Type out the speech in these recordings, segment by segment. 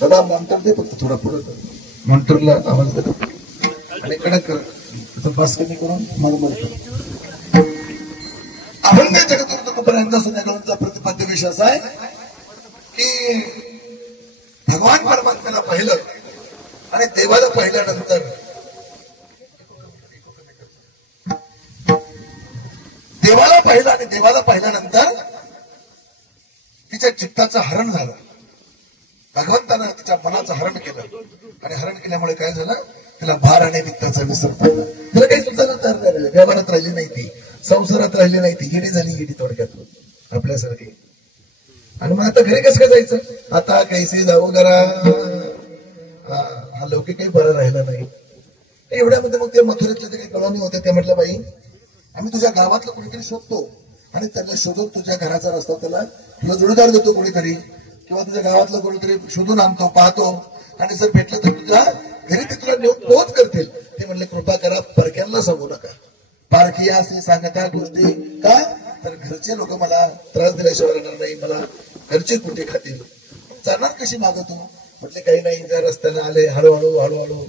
दादा मॉनिटर दे फक्त थोडा पुढे मॉनिटरला आवाज दे आणि कडक कर बस कमी करून मला अभंग जगद्गुरु तुकोबांचा संध्याकाळचा प्रतिपाद्य विषय असा आहे की भगवान परमात्म्याला पाहिलं आणि देवाला पाहिल्यानंतर देवाला पाहिल्यानंतर तिच्या चित्ताचं हरण झालं. भगवंतानं तिच्या मनाचं हरण केलं आणि हरण केल्यामुळे काय झालं, तिला भार आणि वित्ताचा विसर पडला. तिला काही सुचना तयार नाही, व्यवहारात राहिली नाही, ती संसारात राहिली नाही, ती गेडी झाली, गेडी थोडक्यात आपल्यासारखी. आणि मग आता घरी कसं काय जायचं, आता कैसे जाऊ करा, हा लौकिक काही बरं राहिला नाही. एवढ्यामध्ये मग ते मथुरेतले जे काही कॉलनी होते ते म्हटलं, बाई आम्ही तुझ्या गावातलं कोणीतरी शोधतो आणि त्याला शोधून तुझ्या घराचा रस्ता त्याला तुला जोडीदार देतो कोणीतरी, किंवा तुझ्या गावातलं कोणीतरी शोधून आणतो, पाहतो, आणि जर भेटलं तर तुझ्या घरी ते तुला नेऊन पोहोच करतील. ते म्हणले कृपा करा, परक्यांना सांगू नका, पारखी असे सांगत्या गोष्टी का, तर घरचे लोक मला त्रास दिल्याशिवाय राहणार नाही, मला घरचे कुठे खातील, जाणार कशी मागं तू. म्हटले काही नाही, ज्या रस्त्याने आले हळूहळू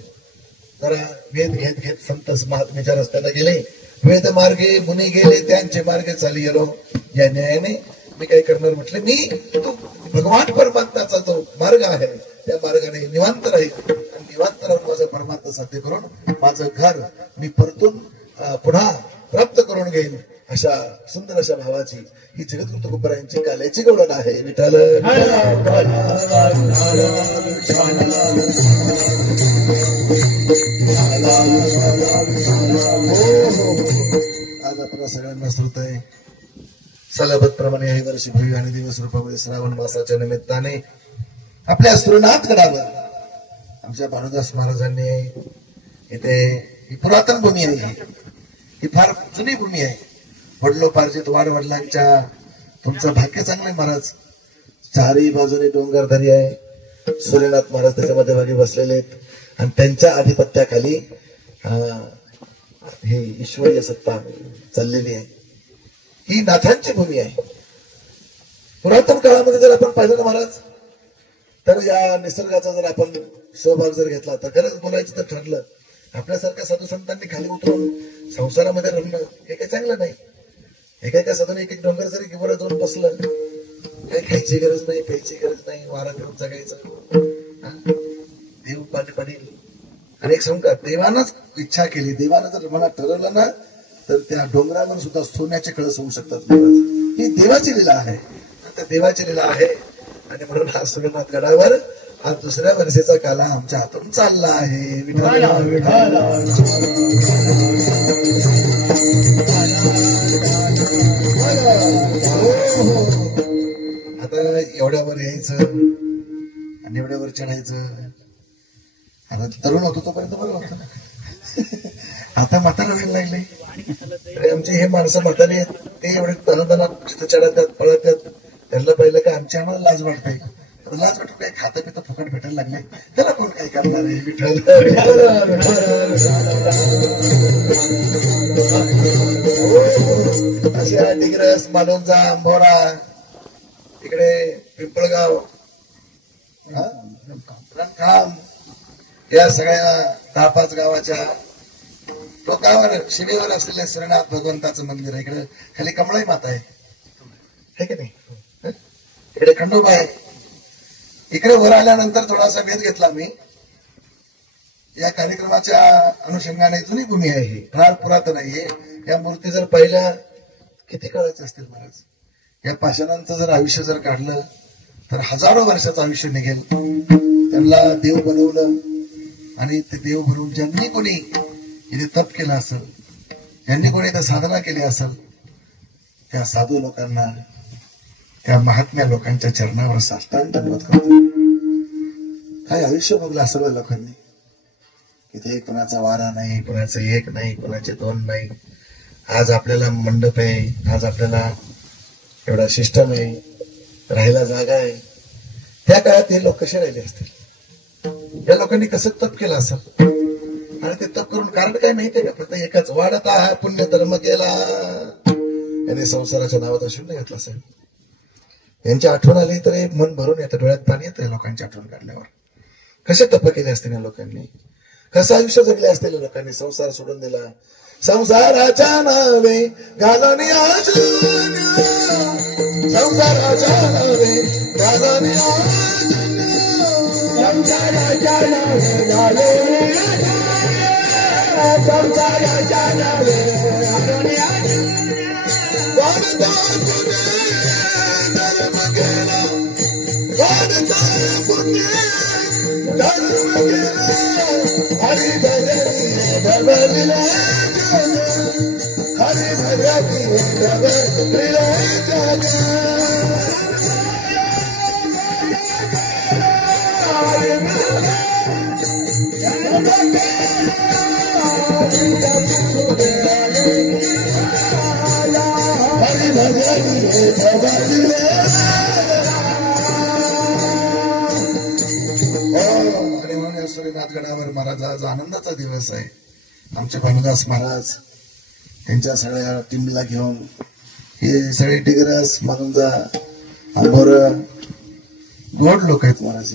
जरा वेद घेत संत महात्मेच्या रस्त्याला गेले, वेद मार्गे मुनी गेले त्यांचे मार्गे चाली गेलो, या न्यायाने मी काय करणार. म्हटले मी तो भगवान परमात्म्याचा जो मार्ग आहे त्या मार्गाने निवांत राहील आणि निवांत राहून माझं परमात्मा साध्य करून माझं घर मी परतून पुन्हा प्राप्त करून घेईल. अशा सुंदर अशा भावाची ही जगद्गुरु तुकोबांची काल्याची गवळण आहे. विठ्ठल आज आपल्या सगळ्यांना श्रुत आहे. सलबतप्रमाणे याही वर्षी भव्य आणि दिवस रूपामध्ये श्रावण मासाच्या निमित्ताने आपल्या सुरनाथ गडावर आमच्या भानुदास महाराजांनी इथे ही पुरातन भूमी आहे, ही फार जुनी भूमी आहे. वडलोपार्जित वाडवडिलांच्या, तुमचं भाग्य चांगलं आहे महाराज. चारही बाजूने डोंगरदरी आहे, सूर्यनाथ महाराज त्याच्या मध्यभागी बसलेले आहेत आणि त्यांच्या आधिपत्याखाली ही ईश्वरीय सत्ता चाललेली आहे. ही नाथांची भूमी आहे. पुरातन काळामध्ये जर आपण पाहिलं ना महाराज, तर या निसर्गाचा जर आपण सहभाग जर घेतला तर खरंच बोलायचं तर ठरलं, आपल्यासारख्या साधू संतांनी खाली उतरून संसारामध्ये रमणं हे काही चांगलं नाही. एका साधून एक डोंगर जरी वर जाऊन बसलं, काही खायची गरज नाही, प्यायची गरज नाही, वारा करून जगायचं, देव पाणी पडेल. आणि एक सांगू का, देवानंच इच्छा केली, देवानं जर मनात ठरवलं ना तर त्या डोंगरावर सुद्धा सोन्याचे कळस होऊ शकतात. ही देवाची लीला आहे, त्या देवाची लीला आहे. आणि म्हणून हा सूर्यनाथ गडावर आज दुसऱ्या वर्षाचा काला आमच्या हातून चालला आहे. विठ्ठल आता एवढ्यावर यायचं आणि एवढ्यावर चढायचं. आता तरुण होतो तोपर्यंत बरं होतं, आता म्हातारा वेळ लागले. आमचे हे माणसं म्हातारी आहेत, ते एवढे तनदना चढतात पळतात, त्यांना पाहिलं का आम्हाला लाज वाटते. लाज वाटून काही खातं पितं फुकट भेटायला लागले, त्याला कोण काही करणार आहे. विठ्ठल अशा डिग्रस, मालोंजा, आंबोरा, इकडे पिंपळगाव, रंकाम, या सगळ्या 10-5 गावाच्या टोकावर शिवेवर असलेल्या श्रीनाथ भगवंताचं मंदिर आहे. इकडे खाली कमळाई माता आहे की नाही, इकडे खंडोबा आहे. इकडे वर आल्यानंतर थोडासा वेध घेतला मी. या कार्यक्रमाच्या अनुषंगाने जुनी भूमी आहे, ही फार पुरातन आहे. या मूर्ती जर पाहिल्या किती काळाचे असतील महाराज. या पाषाणांचं जर आयुष्य जर काढलं तर हजारो वर्षाचं आयुष्य निघेल. त्यांना देव बनवलं आणि ते देव बनवून ज्यांनी कोणी इथे तप केलं असेल, ज्यांनी कोणी इथे साधना केली असेल, त्या साधू लोकांना, त्या महात्म्या लोकांच्या चरणावर साष्टांग दंडवत करतो. काय आयुष्य बघलं सर्व लोकांनी. इथे कोणाचा वारा नाही, कोणाचं एक नाही, कोणाचे 2 नाही. आज आपल्याला मंडप आहे, आज आपल्याला एवढा सिस्टम आहे, राहायला जागा आहे. त्या काळात हे लोक कसे राहिले असतील, या लोकांनी कसं तप केलं असेल. आणि ते तप करून कारण काय माहितीये का, फक्त एकच वाढत आहे पुण्य धर्म केला, याने संसाराच्या नावाचा शून्य घातला असेल. यांची आठवण आली तर मन भरून येतं, डोळ्यात पाणी येतं लोकांची आठवण काढल्यावर. कसे तप केले असतील या लोकांनी, कसं आयुष्य जगले असतील लोकांनी. संसार सोडून दिला, संसाराच्या नावे घालून आजून, संसाराच्या नावे घालून आजून, संसाराच्या नावे घालून, संसाराच्या नावे घालून वाढता पुण्य धर्म केला, हरी भजनी भगविला जग, हरी भजनी भगविला जग, हरी भजनी भगविला. नाथगडावर महाराज आज आनंदाचा दिवस आहे. आमचे भानुदास महाराज त्यांच्या सगळ्या टीमला घेऊन हे सगळे डिग्रस मानुंजा आंबोर गोड लोक आहेत महाराज.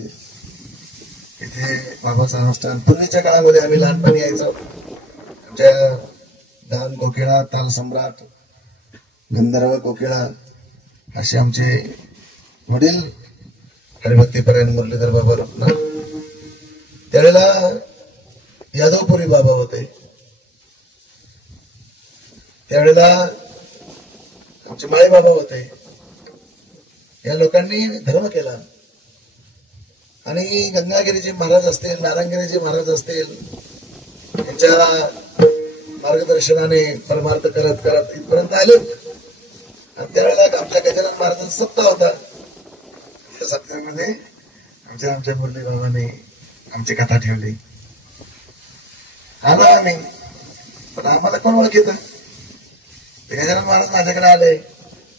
इथे बाबाचं अनुष्ठान पूर्वीच्या काळामध्ये आम्ही लहानपणी यायचो. आमच्या गान कोकिळा, ताल सम्राट, गंधर्व कोकिळा असे आमचे वडील हरिभक्तीपरायण मुरलीधर बाबा रुपना. त्यावेळेला यादवपुरी बाबा होते. त्यावेळेला आमचे माळी बाबा होते. या लोकांनी धर्म केला आणि गंगागिरीजी महाराज असतील, नारायणगिरीजी महाराज असतील, यांच्या मार्गदर्शनाने परमार्थ करत करत इथपर्यंत आले. आणि त्यावेळेला आमच्या गजानन महाराजांचा सप्ताह होता. त्या सप्ताहामध्ये आमच्या मुरली बाबांनी आमची कथा ठेवली. आलो आम्ही, पण आम्हाला कोण ओळखीत? ते गजानन महाराज माझ्याकडे आले.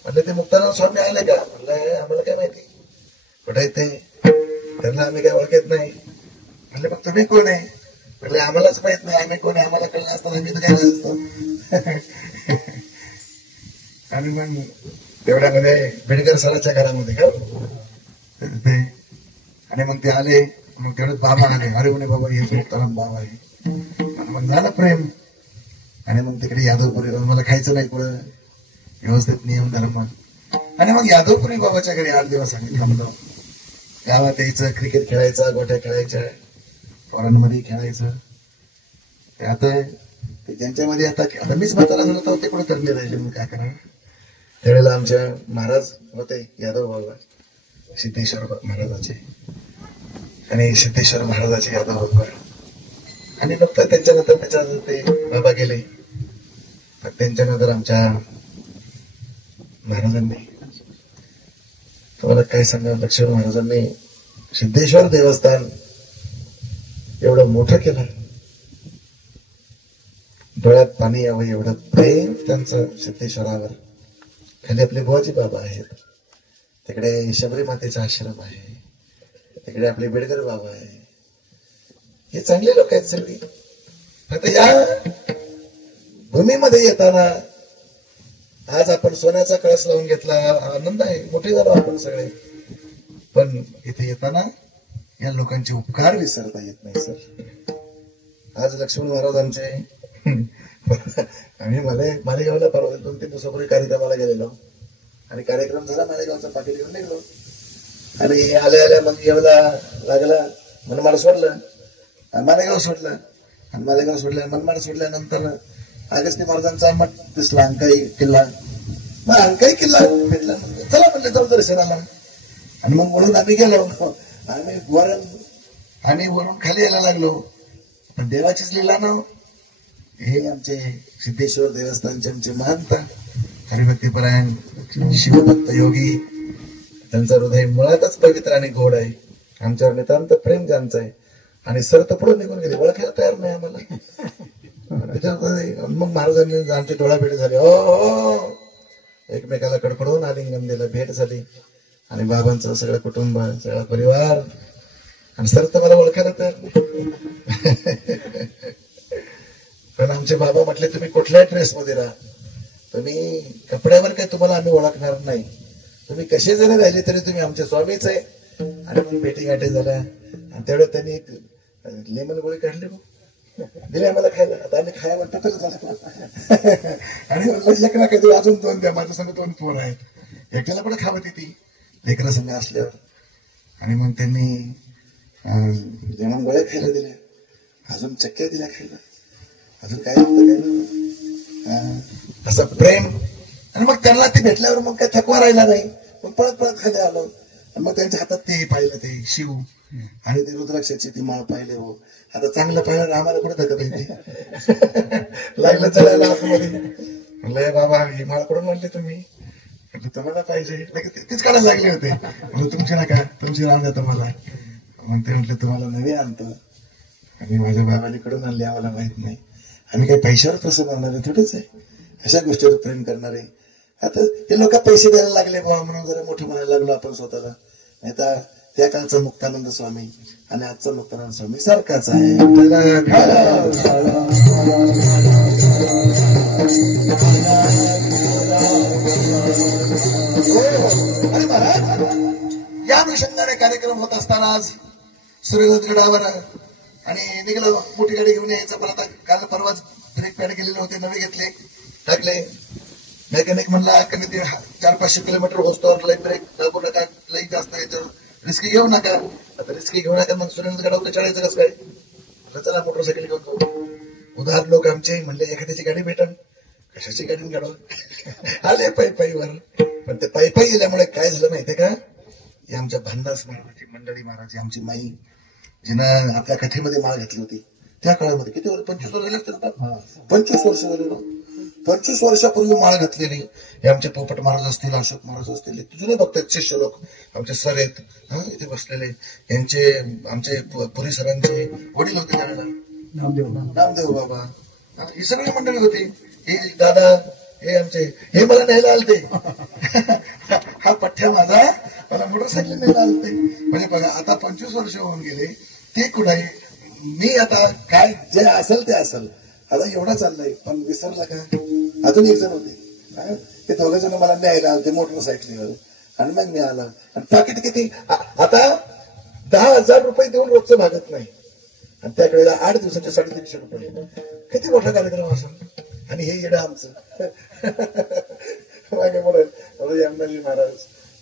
म्हणले ते मुक्तानंद स्वामी आले का? म्हणलं आम्हाला काय माहिती कुठे येते, त्यांना आम्ही काय ओळखत नाही. म्हणले मग तुम्ही कोण आहे? म्हणले आम्हालाच माहित नाही आम्ही कोण आहे. आम्हाला कळलं असतं आम्ही तर काय नसतो. आणि मग तेवढ्यामध्ये बेडकर सराच्या घरामध्ये का ते, आणि मग ते आले. मग तेवढेच बाबा आले. अरे म्हणे बाबा हे मुक्तानंद बाबा आहे. आणि मग झालं प्रेम. आणि मग तिकडे यादवपुरी मला खायचं नाही पुढं, व्यवस्थित नियम धर्म. आणि मग यादवपुरी बाबाच्या घरी 8 दिवस आम्ही थांबलो. गावात यायचं, क्रिकेट खेळायचं, गोट्या खेळायच्या, फॉरेनमध्ये खेळायचं. ते आता त्यांच्यामध्ये आता मीच म्हातारा झालो तर ते कुठे तरले राहिले. मग काय करा. त्यावेळेला आमच्या महाराज होते यादव बाबा, सिद्धेश्वर महाराजाचे आणि सिद्धेश्वर महाराजाचे यादव बाबा. आणि फक्त त्यांच्यानंतर त्याच्यानंतर ते बाबा गेले. पण त्यांच्यानंतर आमच्या महाराजांनी, तुम्हाला काय सांगा, लक्ष्मण महाराजांनी सिद्धेश्वर देवस्थान एवढं मोठं केलं. डोळ्यात पाणी यावं एवढं प्रेम त्यांचं सिद्धेश्वरावर. खाली आपले बुवाजी बाबा आहेत, तिकडे शबरी मातेचा आश्रम आहे, तिकडे आपले बेडकर बाबा आहे. हे चांगले लोक आहेत सगळी. फक्त या भूमीमध्ये येताना आज आपण सोन्याचा कळस लावून घेतला, आनंद आहे, मोठे झालो आपण सगळे. पण इथे येताना या लोकांचे उपकार विसरता येत नाही सर. आज लक्ष्मण महाराज आमचे आम्ही मालेगावला परवा 2-3 दिवसापूर्वी कार्यक्रमाला गेलेलो. आणि कार्यक्रम झाला, मालेगावचा पाटील घेऊन निघलो. आणि आल्या मग येवला लागला, मनमाड सोडलं, मालेगाव सोडलं. आणि मालेगाव सोडलं, मनमाड सोडल्यानंतर अगस्ती महाराजांचा मठ दिसला, अंकाई किल्ला. मग अंकाई किल्ला भेटला. चला म्हणले जाऊ दर्शनाला. आणि मग म्हणून आम्ही गेलो. आम्ही वरून खाली यायला लागलो. पण देवाचीच लीला ना. हे आमचे सिद्धेश्वर देवस्थानचे आमचे महंत हरिभक्तीपरायण शिवभक्त योगी. त्यांचं हृदय मुळातच पवित्र आणि गोड आहे. आमच्यावर नितांत प्रेम त्यांचं आहे. आणि सर तर पुढे निघून गेले, ओळखायला तयार नाही आम्हाला. मग महाराजांनी आमची डोळाभेट झाली. हो, एकमेकाला कडकडून आलिंगन दिलं, भेट झाली. आणि बाबांचं सगळं कुटुंब, सगळा परिवार. आणि सर तर मला ओळखायला तयार नाही. पण आमचे बाबा म्हटले तुम्ही कुठल्याही ड्रेसमध्ये राहा, तुम्ही कपड्यावर काय तुम्हाला आम्ही ओळखणार नाही, तुम्ही कसे जरी राहिले तरी तुम्ही आमचे स्वामीच आहे. आणि मग भेटी गाठी झाल्या. आणि त्यावेळेस त्यांनी एक लेमन गोळी काढली दिली आम्हाला खायला. आता आम्ही खायला टकलच असतो आणि म्हणलं एक ना कधी अजून 2 द्या, माझ्या संग 2 पोर आहेत, एकट्याला पण खावं ती लेकरं संग असल्यावर. आणि मग त्यांनी लेमन गोळ्या खायला दिल्या, अजून चक्क्या दिल्या खायला, अजून काय नव्हतं काय नव्हतं. असं प्रेम. आणि मग त्यांना ते भेटल्यावर मग काय थकवा राहिला नाही, मग पळत पळत खाली आलो. आणि मग त्यांच्या हातात ते पाहिलं, ते शिव आणि ते रुद्राक्षाची ती माळ पाहिले. हो आता चांगलं पाहिलं, आम्हाला कुठे धकत येते लागलं चढायला आतमध्ये. म्हणलं बाबा ही माळ कुठून म्हणले तुम्ही? तुम्हाला पाहिजे तीच काढायला लागले होते. म्हणजे तुमची नका, तुमची राम द्या तुम्हाला. मग ते म्हटलं तुम्हाला नवी आणतो आणि माझ्या बाबालीकडून आणले, आम्हाला माहित नाही, आम्ही काही पैशावर प्रसन्न होणारे थोडेच आहे, अशा गोष्टीवर प्रेम करणारे. आता हे लोक पैसे द्यायला लागले बाबा म्हणून जरा मोठं म्हणायला लागलो आपण स्वतःला. नाही तर त्या काळचा मुक्तानंद स्वामी आणि आजचा मुक्तानंद स्वामी सारखाच आहे. अरे महाराज, या अनुषंगाने कार्यक्रम होत असताना आज सूर्यगडावर आणि निघालं, मोठी गाडी घेऊन यायचं. पण आता काल परवाच ब्रेक पॅड गेलेले होते, नवे घेतले, टाकले. मेकॅनिक म्हणला कमी ते 400-500 किलोमीटर होतो लई ब्रेक दाबू नका, लई जास्त याच्यावर रिस्की घेऊ नका. आता रिस्की घेऊ नका, मग सूर्यगडावर चढायचं कसं काय? चला मोटरसायकल घेऊन जाऊ. उदाहरण लोक आमचे म्हणले एखाद्याची गाडी भेटन, कशाची गाडी काढवा आले पायीवर. पण ते पायी गेल्यामुळे काय झालं माहितीये का? ही आमच्या भांडास महाराजांची मंडळी, महाराज आमची माई जिनं आपल्या कथेमध्ये माळ घातली होती, त्या काळामध्ये किती वर्ष, 25 वर्ष झाले असतील. 25 वर्ष झाले ना. 25 वर्षापूर्वी माळ घातलेली हे आमचे पोपट महाराज असतील, अशोक महाराज असतील, जुने भक्त आहेत, शिष्य लोक आमचे सर आहेत इथे बसलेले. यांचे आमचे पुरी सरांचे वडील होते त्यावेळेला, नामदेव बाबा, ही सगळी मंडळी होती. हे दादा, हे आमचे, हे मला न्यायला आलते हा पठ्ठ्या माझा मला मोटरसायकल न्यायला आलते. म्हणजे बघा आता 25 वर्ष होऊन गेले, ते कुठे मी आता काय जे असेल ते असेल. आता एवढा चाललंय, पण विसरला का? अजून एक जण होते, ते 2 जण मला न्यायला आलते मोटरसायकलीवर. आणि मग मी आला. आणि पाकिट किती? आता 10,000 रुपये देऊन रोजचं भागत नाही. आणि त्यावेळेला 8 दिवसाचे 350 रुपये. किती मोठा कार्यक्रम असेल. आणि हे येणं आमचं मागे म्हणत यमनाजी महाराज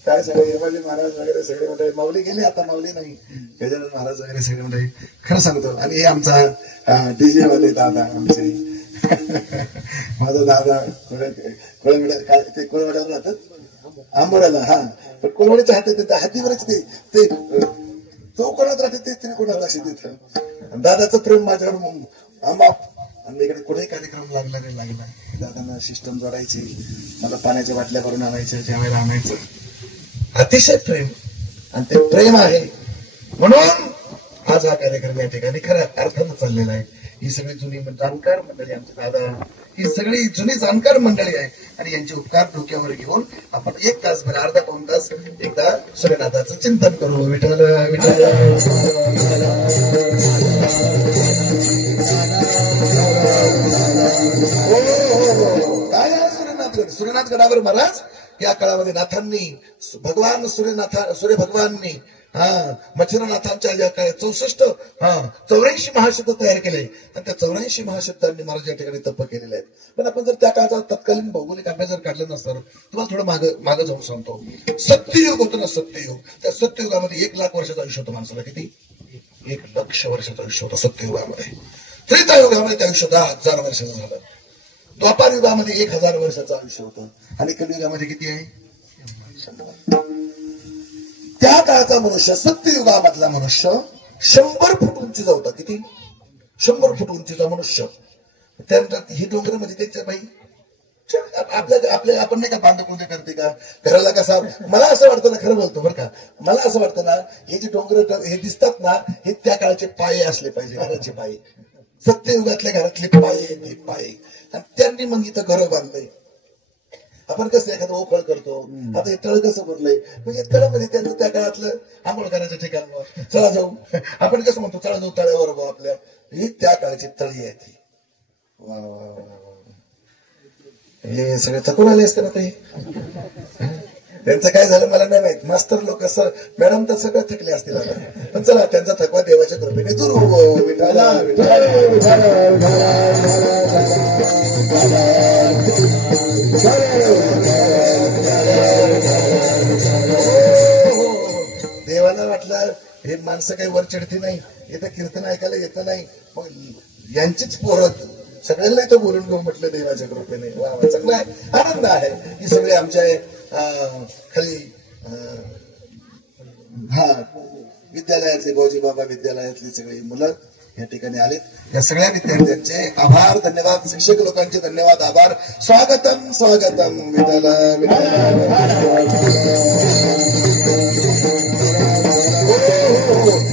काय सगळे, यमाजी महाराज वगैरे सगळे म्हणते. माऊली गेले आता, माऊली नाही, गजानन महाराज वगैरे सगळे म्हणते. खरं सांगतो. आणि हे आमचा डीजे वाले दादा आमचे माझा दादा काय ते कोळवाड्यावर राहतात, आंबोड्याला. हा, पण कोळवाडीच्या हातात हातीवरच ते चौकोनात राहते, ते त्रिकोणात असे तिथं. दादाचं प्रेम माझ्यावर आमाप. आणि इकडे कुठेही कार्यक्रम लागला नाही लागला, दादांना सिस्टम जोडायची, मला पाण्याच्या बाटल्या भरून आणायच्या, जेवायला आणायचं. अतिशय प्रेम. आणि ते प्रेम आहे म्हणून आज हा कार्यक्रम या ठिकाणी खऱ्या अर्थानं चाललेला आहे. ही सगळी जुनी जाणकार मंडळी, आमचे दादा, ही सगळी जुनी जाणकार मंडळी आहे. आणि यांचे उपकार डोक्यावर घेऊन आपण 1 तासभर, अर्धा-पाऊण तास एकदा सूर्यनाथाचं चिंतन करू. विठ्ठल विठ्ठल. काय आहे सूर्यनाथगड? सूर्यनाथगडावर महाराज या काळामध्ये नाथांनी, भगवान सूर्य भगवाननी मच्छरनाथांच्या ज्या काय 84 महाशब्द तयार केले. आणि त्या 84 महाशब्दांनी महाराज या ठिकाणी तप केलेले आहेत. पण आपण जर त्या काळाचा तत्कालीन भौगोलिक अभ्यास जर काढला नसता, तुम्हाला थोडं मागं जाऊन सांगतो. सत्ययुग होतं ना, सत्ययुग. त्या सत्ययुगामध्ये 1 लाख वर्षाचं आयुष्य होतं माणसाला. किती? 1 लक्ष वर्षाचं आयुष्य होतं सत्ययुगामध्ये. त्रेतायुगामध्ये त्या आयुष्य 10,000 वर्षाचं झालं. द्वापार युगामध्ये 1,000 वर्षाचं आयुष्य होतं. आणि कलियुगामध्ये किती आहे? 100. त्या काळाचा मनुष्य, सत्ययुगामधला मनुष्य 100 फूट उंचीचा होता. किती? 100 फूट उंचीचा मनुष्य. त्यानंतर ही डोंगरामध्ये त्यांच्या बाई आपल्या आपण नाही का बांधकुंदे करते का घराला कसा. मला असं वाटतं ना, खरं बोलतो बरं का, मला असं वाटतं ना, हे जे डोंगर हे दिसतात ना, हे त्या काळाचे पाये असले पाहिजे, घराचे पाये. सत्ययुगातल्या घरातले पाये. आणि त्यांनी मग इथं घरं बांधलंय. आपण कसं एखादं ओखळ करतो, आता हे तळ कसं भरलंय, म्हणजे तळामध्ये त्यांचं त्या काळातलं आंघोळ करायचं ठिकाण. चला जाऊ, आपण कसं म्हणतो, चला जाऊ तळ्यावर भाऊ आपल्या. ही त्या काळाची तळी आहे ती. हे सगळे थकून आले असते ना ते. त्यांचं काय झालं मला नाही माहित. मास्तर लोक सर मॅडम तर सगळं थकले असतील आता, पण चला त्यांचा थकवा देवाच्या कृपेने दूर हो. विठाला देवाला वाटलं हे माणसं काही वर चढती नाही, इथं कीर्तन ऐकायला येतं नाही, मग यांचीच पोरं सगळ्यांना इथं बोलून घेऊन म्हटलं देवाच्या कृपेने. वा वा, चांगला आहे, आनंद आहे की सगळे आमच्या खाली विद्यालयातले गौजी बाबा विद्यालयातली सगळी मुलं या ठिकाणी आले. या सगळ्या विद्यार्थ्यांचे आभार, धन्यवाद. शिक्षक लोकांचे धन्यवाद, आभार. स्वागतम स्वागतम. विठाला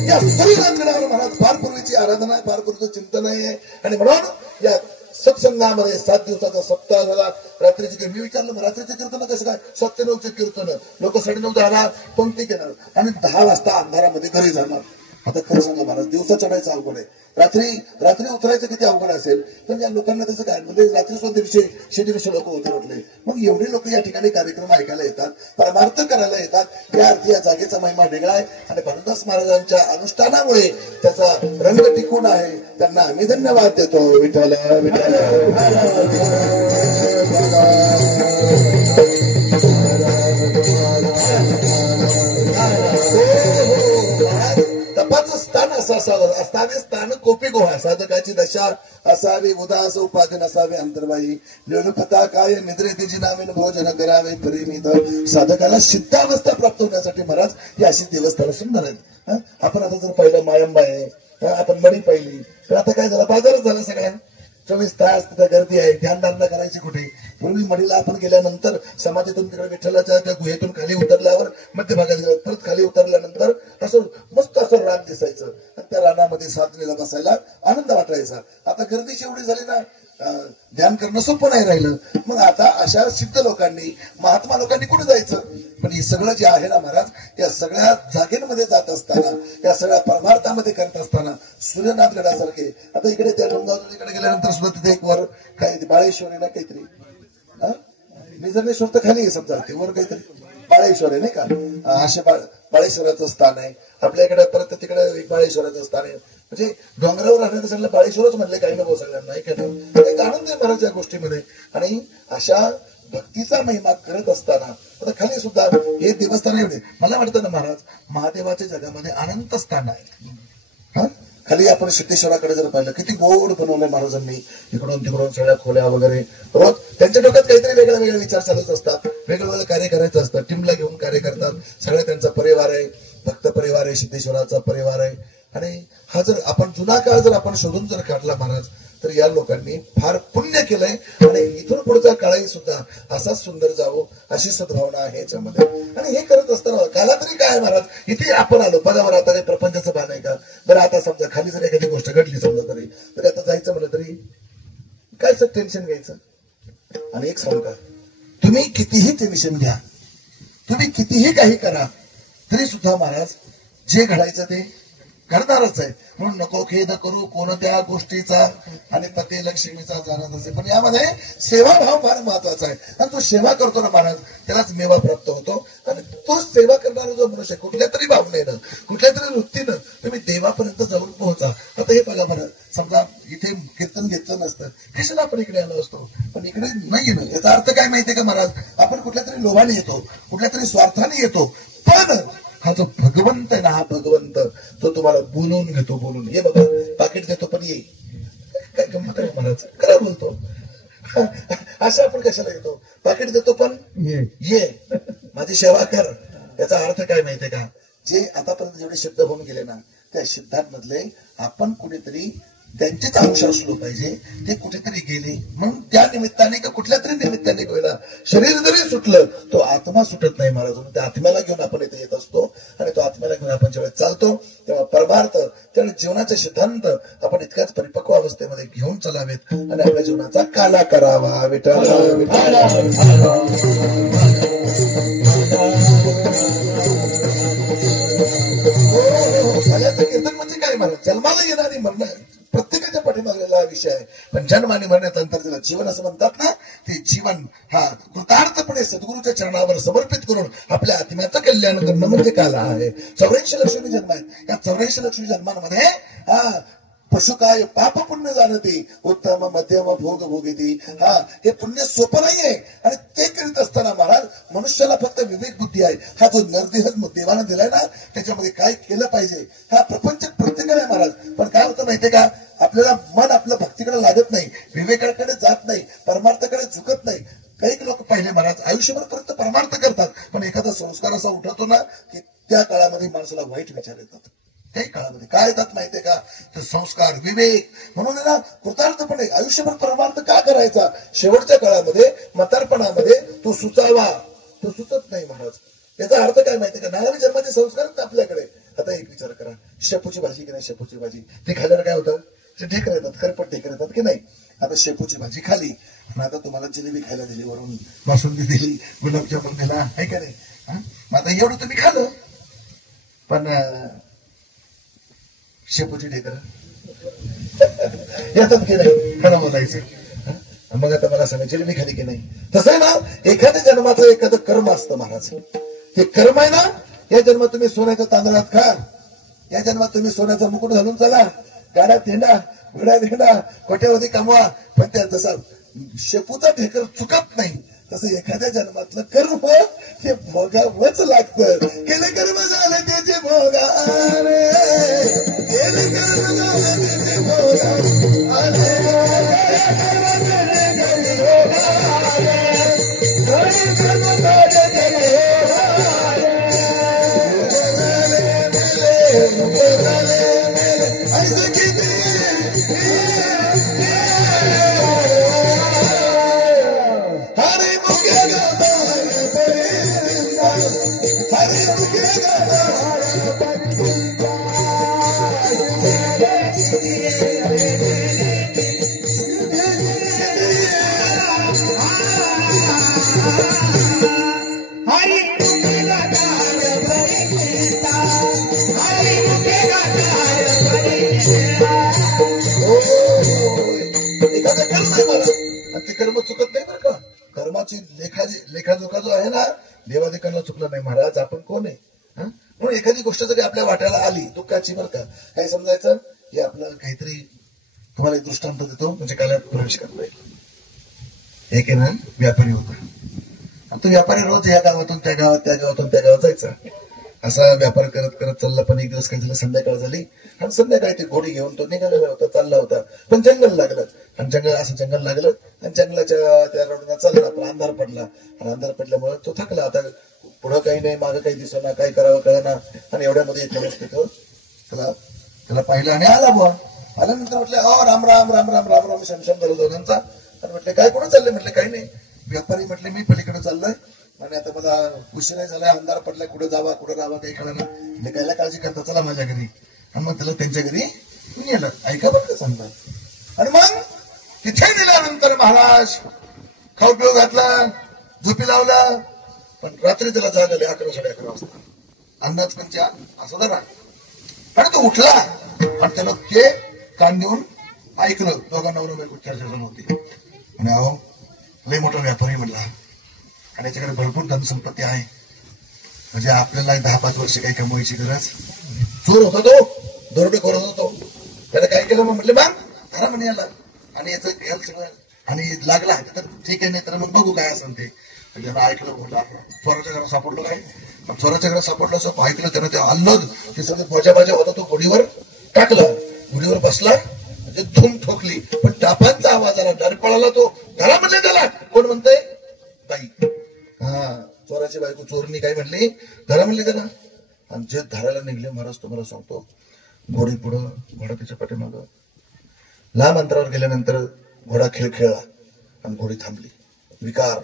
या सर्व अंगणावर महाराज फार पूर्वीची आराधना आहे, फार पूर्वीचं चिंतन आहे. आणि म्हणून या सत्संगामध्ये 7 दिवसाचा सप्ताह झाला. रात्रीचे कीर्तन, मी विचारलं रात्रीचे कीर्तन कसं काय? 7 ते 9चे कीर्तन, लोक 9:30-10 पंक्ती घेणार आणि 10 वाजता अंधारामध्ये घरी जाणार. आता खरं सांगा महाराज, दिवसा चढायचं अवघड आहे, रात्री उतरायचं किती अवघड असेल. पण या लोकांना त्याचं काय, म्हणजे रात्री सुद्धा 150 लोक होते म्हटले. मग एवढे लोक या ठिकाणी कार्यक्रम ऐकायला येतात, परमार्थ करायला येतात. या अर्थी या जागेचा महिमा वेगळा आहे आणि भानुदास महाराजांच्या अनुष्ठानामुळे त्याचा रंग टिकून आहे. त्यांना आम्ही धन्यवाद देतो. विठ्ठल विठ्ठल. तपाचं स्थान असं असावं, असावे स्थान कोपी गोहा, साधकाची दशा असावी उदास उपाधी नसावे अंतर्बाई, निर्फता काय निद्रेतेची नावे भोजन करावे परिमित. साधकाला सिद्धावस्था प्राप्त होण्यासाठी महाराज ही अशी देवस्थान सुंदर आहेत. आपण आता जर पाहिलं मायंबा आहे, आपण मणी पाहिली, तर आता काय झालं, बाजारच झाला सगळ्या. 24 तास तिथं गर्दी आहे, ध्यानधारणा करायची कुठे. पूर्वी मडीला आपण गेल्यानंतर समाधीतून तिकडे विठ्ठलाच्या त्या गुहेतून खाली उतरल्यावर मध्यभागात गेलं, परत खाली उतरल्यानंतर असं मस्त असं रान दिसायचं आणि त्या रानामध्ये साधनेला बसायला आनंद वाटायचा. आता गर्दीची एवढी झाली ना, ध्यान करणं सोपं नाही राहिलं. मग आता अशा सिद्ध लोकांनी, महात्मा लोकांनी कुठे जायचं? पण हे सगळं जे आहे ना महाराज, या सगळ्या जागेमध्ये जात असताना, या सगळ्या परमार्थामध्ये करत असताना सूर्यनाथ गडासारखे, आता इकडे त्या डोंगावतीकडे गेल्यानंतर सुद्धा तिथे एक वर काय बाळेश्वर आहे ना काहीतरी, निजर्णेश्वर तर खाली आहे समजा, ते वर काहीतरी बाळेश्वर आहे नाही का, असे बाळेश्वराचं स्थान आहे. आपल्याकडे परत तिकडे एक बाळेश्वराचं स्थान आहे. म्हणजे डोंगरावर राहण्याचं सगळं बाळेश्वरच म्हणले काही नको सगळ्यांना. एक आनंद आहे महाराज या गोष्टीमध्ये. आणि अशा भक्तीचा महिमा करत असताना आता खाली सुद्धा हे देवस्थान एवढे, मला वाटतं ना महाराज, महादेवाच्या जगामध्ये अनंत स्थान आहे. खाली आपण सिद्धेश्वराकडे जर पाहिलं, किती गोड बनवलंय महाराजांनी, इकडून तिकडून सगळ्या खोल्या वगैरे. रोज त्यांच्या डोक्यात काहीतरी वेगळे वेगळे विचार चालूच असतात, वेगवेगळे कार्य करायचं असतं, टीमला घेऊन कार्य करतात. सगळ्या त्यांचा परिवार आहे, भक्त परिवार आहे, सिद्धेश्वराचा परिवार आहे. आणि हा जर आपण जुना काळ जर आपण शोधून जर काढला महाराज, तर या लोकांनी फार पुण्य केलंय. आणि इथून पुढचा काळही सुद्धा असाच सुंदर जावो अशी सद्भावना आहे याच्यामध्ये. आणि हे करत असताना काला तरी काय महाराज, इथे आपण आलो बघा बरं, आता काही प्रपंचाचं भान आहे का बरं. आता समजा खाली जर एखादी गोष्ट घडली समजा तरी आता जायचं म्हणलं तरी काय सर टेन्शन घ्यायचं. आणि एक सांगू का, तुम्ही कितीही टेन्शन घ्या, तुम्ही कितीही काही करा, तरी सुद्धा महाराज जे घडायचं ते घडणारच आहे. म्हणून नको खेद करू कोणत्या गोष्टीचा आणि पती लक्ष्मीचा जाणत असे. पण यामध्ये सेवाभाव फार महत्वाचा आहे. आणि तो सेवा करतो ना महाराज, त्यालाच मेवा प्राप्त होतो. आणि तो सेवा करणारा जो मनुष्य कुठल्या तरी भावनेनं, कुठल्या तरी वृत्तीनं तुम्ही देवापर्यंत जाऊन पोहोचा. आता हे बघा बरं, समजा इथे कीर्तन घेतलं नसतं, कशाला आपण इकडे आलो असतो. पण इकडे नाही येणं याचा अर्थ काय माहितीये का महाराज, आपण कुठल्या तरी लोभाने येतो, कुठल्या तरी स्वार्थाने येतो. पण हा जो भगवंत आहे ना, हा भगवंत तो तुम्हाला बोलवून घेतो, बोलून ये बाबा पाकिट देतो पण ये. काय गंमत आहे महाराज, खरं बोलतो. असं आपण कशाला येतो, पाकिट देतो पण ये माझी सेवा कर. याचा अर्थ काय माहितीये का, जे आतापर्यंत जेवढे सिद्ध होऊन गेले ना, त्या सिद्धांमधले आपण कुणीतरी त्यांचेच अंश असलो पाहिजे. ते कुठेतरी गेले म्हणून त्या निमित्ताने का कुठल्या तरी निमित्ताने कोयला शरीर जरी सुटलं, तो आत्मा सुटत नाही महाराज. त्या आत्म्याला घेऊन आपण इथे येत असतो. आणि तो आत्म्याला घेऊन आपण जेव्हा चालतो तेव्हा परमार्थ, त्यामुळे जीवनाचे सिद्धांत आपण इतक्याच परिपक्व अवस्थेमध्ये घेऊन चालावेत आणि आपल्या जीवनाचा काला करावा. विठ्ठल कीर्तन म्हणजे काय महाराज, जन्माला येणारी मरण प्रत्येकाच्या पाठीमागलेला विषय आहे. पण जन्म आणि मरणानंतर ज्याला जीवन असं म्हणतात ना, ते जीवन हा कृतार्थपणे सद्गुरूच्या चरणावर समर्पित करून आपल्या आत्म्याचं कल्याण करणं म्हणजे काला आहे. 84 लक्ष्मी जन्म आहेत. या 84 लक्ष्मी जन्मांमध्ये पशु काय पाप पुण्य जाणते, उत्तम मध्यम भोग भोगिती. हे पुण्य सोपं नाहीये. आणि ते करीत असताना महाराज मनुष्याला फक्त विवेक बुद्धी आहे. हा जो नरदेह देवानं दिलाय ना, त्याच्यामध्ये काय केलं पाहिजे हा प्रपंच प्रत्येकाला आहे महाराज. पण काय होतं माहितीये का, आपल्याला मन आपलं भक्तीकडे लागत नाही, विवेकाकडे जात नाही, परमार्थाकडे झुकत नाही. काही लोक पहिले महाराज आयुष्यभर पर्यंत परमार्थ करतात, पण एखादा संस्कार असा उठवतो ना की त्या काळामध्ये माणसाला वाईट विचार येतात. काही काळामध्ये काय येतात माहितीये का, तर संस्कार विवेक. म्हणून ना कृतार्थपणे आयुष्यभर परमार्थ का करायचा, शेवटच्या काळामध्ये म्हातारपणामध्ये तो सुचावा, तो सुचत नाही महाराज. याचा अर्थ काय माहितीये का, नागावी जन्माचे संस्कार आपल्याकडे. आता एक विचार करा, शेपूची भाजी की नाही, शेपूची भाजी ती खाल्यावर काय होतं, ढेकर येतात, करपट ढेकर येतात की नाही. आता शेपूची भाजी खाली आणि आता तुम्हाला जिलेबी खायला दिली, वरून बासुंदी दिली, गुलाबजामुन दिला, आहे का नाही. आता एवढं तुम्ही खाल्लं, पण शेपूची ढेकर येतात की नाही, खरं बोलायचं. मग आता मला सांगा, जिलेबी खाली की नाही. तसं आहे ना, एखाद्या जन्माचं एखादं कर्म असतं महाराज. हे कर्म आहे ना, या जन्मात तुम्ही सोन्याच्या तांदळात खा, या जन्मात तुम्ही सोन्याचा मुकुट घालून चला, गाड्यात हिंडा, घोड्यात हिंडा, कोट्यावधी कमवा, पण त्या जसा शेपूचा ढेकर चुकत नाही, तसं एखाद्या जन्मातलं कर्म हे भोगावंच लागतं. केले कर्म झाले त्याचे भोगारे, केले कर्म झाले त्याचे भोगारे. ते कर्म चुकत नाही बरं का. कर्माची लेखाजोखा जो आहे ना, देवादेकांना चुकलं नाही महाराज. आपण कोण आहे म्हणून एखादी गोष्ट जरी आपल्या वाट्याला आली दुःखाची बरं का, काय समजायचं, हे आपलं काहीतरी. तुम्हाला एक दृष्टांत देतो, म्हणजे काल्यात प्रवेश करता येईल. एक आहे ना व्यापारी होता, आणि तो व्यापारी रोज या गावातून त्या गावात, त्या गावातून त्या गावात जायचा. असा व्यापार करत करत चालला. पण एक दिवस काय झालं, संध्याकाळ झाली आणि संध्याकाळी ती घोडी घेऊन तो निघालेला होता, चालला होता. पण जंगल लागलं, आणि जंगल लागलं, आणि जंगलाच्या त्या रोडला चालला. पण अंधार पडला, आणि अंधार पडल्यामुळे तो थकला. आता पुढं काही नाही, मागं काही दिसेना, काय करावं कळना. आणि एवढ्यामध्ये एक माणूस तिथं त्याला पाहिलं आणि आला बुवा. आल्यानंतर म्हटलं, राम राम राम राम राम राम, शमशम झालं दोघांचा. आणि म्हटलं, काय कुठं चाललंय, म्हटलं काही नाही. व्यापारी म्हटले, मी पलीकडे चाललोय, आणि आता मला उशीर झालाय, अंधार पडलाय, कुठं जावा कुठं राहावा काही कळलं. म्हणजे कायला काळजी करता, चला माझ्या घरी. आणि मग त्याला त्यांच्या घरी नेलं. ऐका बरं का सांगता. आणि मग तिथे नेल्यानंतर महाराज खाऊ पिऊ घातला, झोपी लावला. पण रात्री त्याला जागले 11 साडे 11 वाजता, अंदाज कंच्या असं जरा. आणि तो उठला, आणि त्यानं ते कान देऊन ऐकलं. दोघांना बायको चर्चा झाली होती. आणि अहो लय मोठा व्यापारी म्हणला, आणि याच्याकडे भरपूर धनसंपत्ती आहे, म्हणजे आपल्याला 10-5 वर्ष काही कमवायची गरज. चोर होता तो, दरोडेखोर होता तो. त्याला काय केलं मग म्हटलं, मग धरा म्हणे याला, आणि याचं सगळं, आणि लागला तर ठीक आहे, नाही तर मग बघू काय असेल ते. त्यानं ऐकलं, बोलला चोराच्या घरात सापडलो काय. चोराच्या घरात सापडलं असं ऐकलं त्यानं, ते आल्लद ते सगळं बोजा होता, तो घोडीवर टाकलं, घोडीवर बसला, म्हणजे धूम ठोकली. पण टापांचा आवाज आला, डर पळाला तो. धरा म्हणले त्याला. कोण म्हणतंय, बाई. चोराची बायको चोरणी काय म्हणली, धरा म्हणली त्याला. आणि जे धरायला निघले महाराज, तुम्हाला सांगतो, घोडी पुढं, घोडा त्याच्या पाठीमागं. लांब अंतरावर गेल्यानंतर घोडा खेळला, आणि घोडी थांबली. विकार,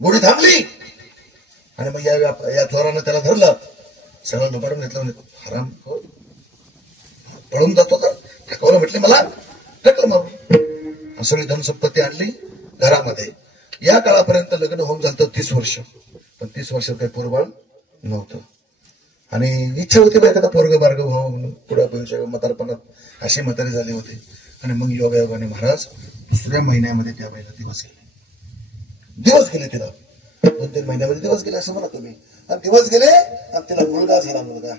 घोडी थांबली. आणि मग या चोरानं त्याला धरलं, सगळं लुबाडून घेतलं. हराम पळून जातो का, ठेकावलं म्हटले मला, टाकलं मारून. सगळी धनसंपत्ती आणली घरामध्ये. या काळापर्यंत लग्न होऊन झालं 30 वर्ष. पण 30 वर्ष काही पोरबाळ नव्हतं. आणि इच्छा होती बा एखादा पोरग बारग व्हावं म्हणून. पुढे भविष्य म्हातारपणात असे म्हातारे झाले होते. आणि मग योगायोगाने महाराज दुसऱ्या महिन्यामध्ये त्या बाईला दिवस गेले तिला 2-3 महिन्यामध्ये दिवस गेले असं म्हणा तुम्ही. आणि दिवस गेले आणि तिला मुलगा झाला. मुलगा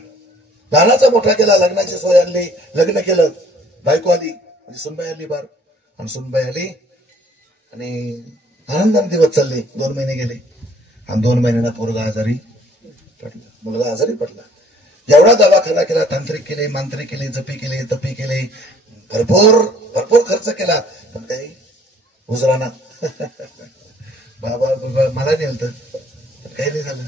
लहानाचा मोठा केला, लग्नाची सोय आणली, लग्न केलं, बायको आली म्हणजे सुनबाई आली बार. आणि सुनबाई आली आणि आनंदाने दिवस चालले. 2 महिने गेले आणि 2 महिन्यांना पोरगा आजारी पडला, मुलगा आजारी पडला. एवढा दवाखाना केला, तांत्रिक केले, मांत्रिक केले, जपी केले, तपी केले, भरपूर खर्च केला, पण काही उजराना. बाबा मला नेलत पण काही नाही झालं.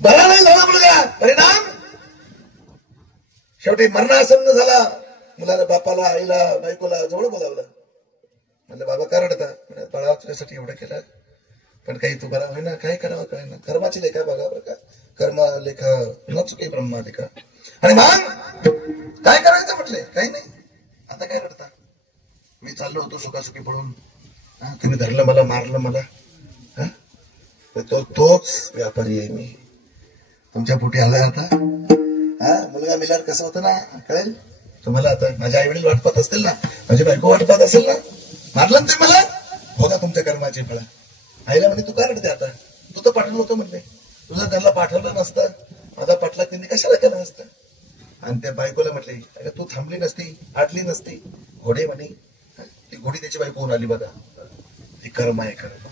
बरा नाही झाला मुलगा. परिणाम शेवटी मरणासन्न झाला. मुलाला बापाला, आईला, बायकोला जवळ बोलावलं. म्हणलं बाबा का रडता? बाळा तुझ्यासाठी एवढं केलं पण काही तू बरा होईना, काय करावं काय ना. कर्माची लेखा बघा बरं का, कर्म लेखा न चुके ब्रह्मा लेखा. आणि मग काय करायचं म्हटले? काही नाही. आता काय रडता? मी चाललो होतो सुखासुखी पळून, तुम्ही धरलं मला, मारलं मला. तोच व्यापारी आहे मी. तुमच्या पोटी आलाय आता. मुलगा मिल्यावर कसं होतं ना कळेल तुम्हाला. आता माझे आई वडील वाटपत असतील ना, माझी बायको वाटपत असेल ना. मारलं तुम्ही मला, होता तुमच्या कर्माची फळ. आईला म्हणे तू का रडते आता? तू तर पाठवलं होतं म्हणले. तुझं त्यांना पाठवलं नसतं, माझा पाठला त्यांनी कशाला केला असतं? आणि त्या बायकोला म्हटले अगं तू थांबली नसती, आटली नसती. घोडे म्हणे, ती घोडी त्याची बायको होऊन आली बघा. ती कर्म आहे, कर्म.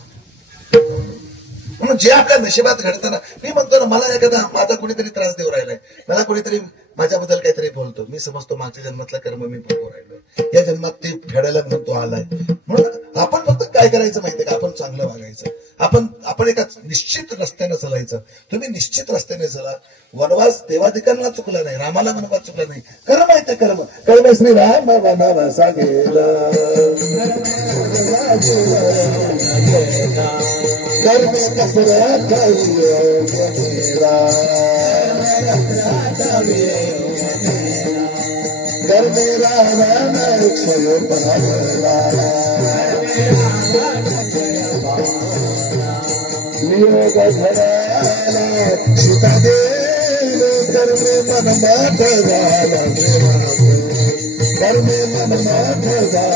म्हणून जे आपल्या नशिबात घडतं ना, मी म्हणतो ना, मला एखादा माझा कोणीतरी त्रास देऊ राहिलाय, मला कोणीतरी माझ्याबद्दल काहीतरी बोलतो, मी समजतो मागच्या जन्मातला कर्म मी भोगू राहिलोय, या जन्मात ते फेडायला म्हणतो आलाय. म्हणून आपण फक्त काय करायचं माहितीये का? आपण चांगलं वागायचं. आपण एका निश्चित रस्त्यानं चालायचं. तुम्ही निश्चित रस्त्याने चला. वनवास देवाधिकांना चुकला नाही, रामाला वनवास चुकला नाही. कर्म आहे ते कर्म. कर्म श्री राम वनवासा गेला, कर्म कसरा कर्मे रामाना क्षय बनावला, नियोग घडाला सीता देव, कर्मे मन माठ झाला कर्मे मन माठ झाला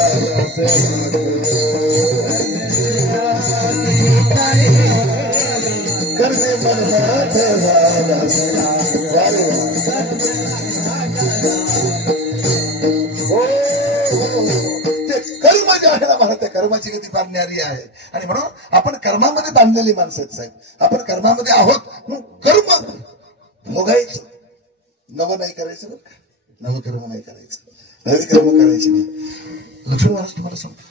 कर्मे मन माठ झाला. कर्म जे आहे ना मला, त्या कर्माची गती फार न्यारी आहे. आणि म्हणून आपण कर्मामध्ये बांधलेली माणसं आहेत साहेब. आपण कर्मामध्ये आहोत म्हणून कर्म भोगायचं, नवं नाही करायचं बरं का. नवं कर्म नाही करायचं, नवी कर्म करायची नाही. लक्ष्मण महाराज तुम्हाला सांगतो,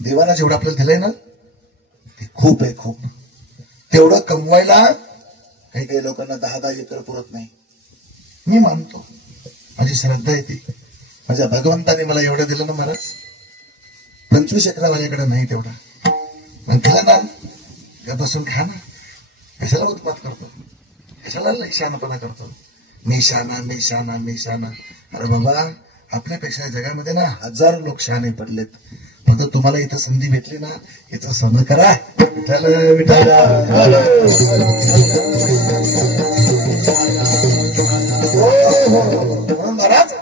देवाला जेवढं आपल्याला दिलंय ना ते खूप आहे, खूप. तेवढं कमवायला काही काही लोकांना 10-10 एकर पुरत नाही. मी मानतो, माझी श्रद्धा येते, माझ्या भगवंताने मला एवढं दिलं ना महाराज. 25 एकर माझ्याकडे नाही तेवढा. पण दिलं ना, बसून खा ना. कशाला उत्पात करतो, कशाला शहाणपणा करतो? मी शहाणा, मी शहाणा, मी शहाणा. अरे बाबा, आपल्यापेक्षा जगामध्ये ना हजारो लोक शहाणे पडलेत. फक्त तुम्हाला इथं संधी भेटली ना, इथं सण करा. म्हणून महाराज,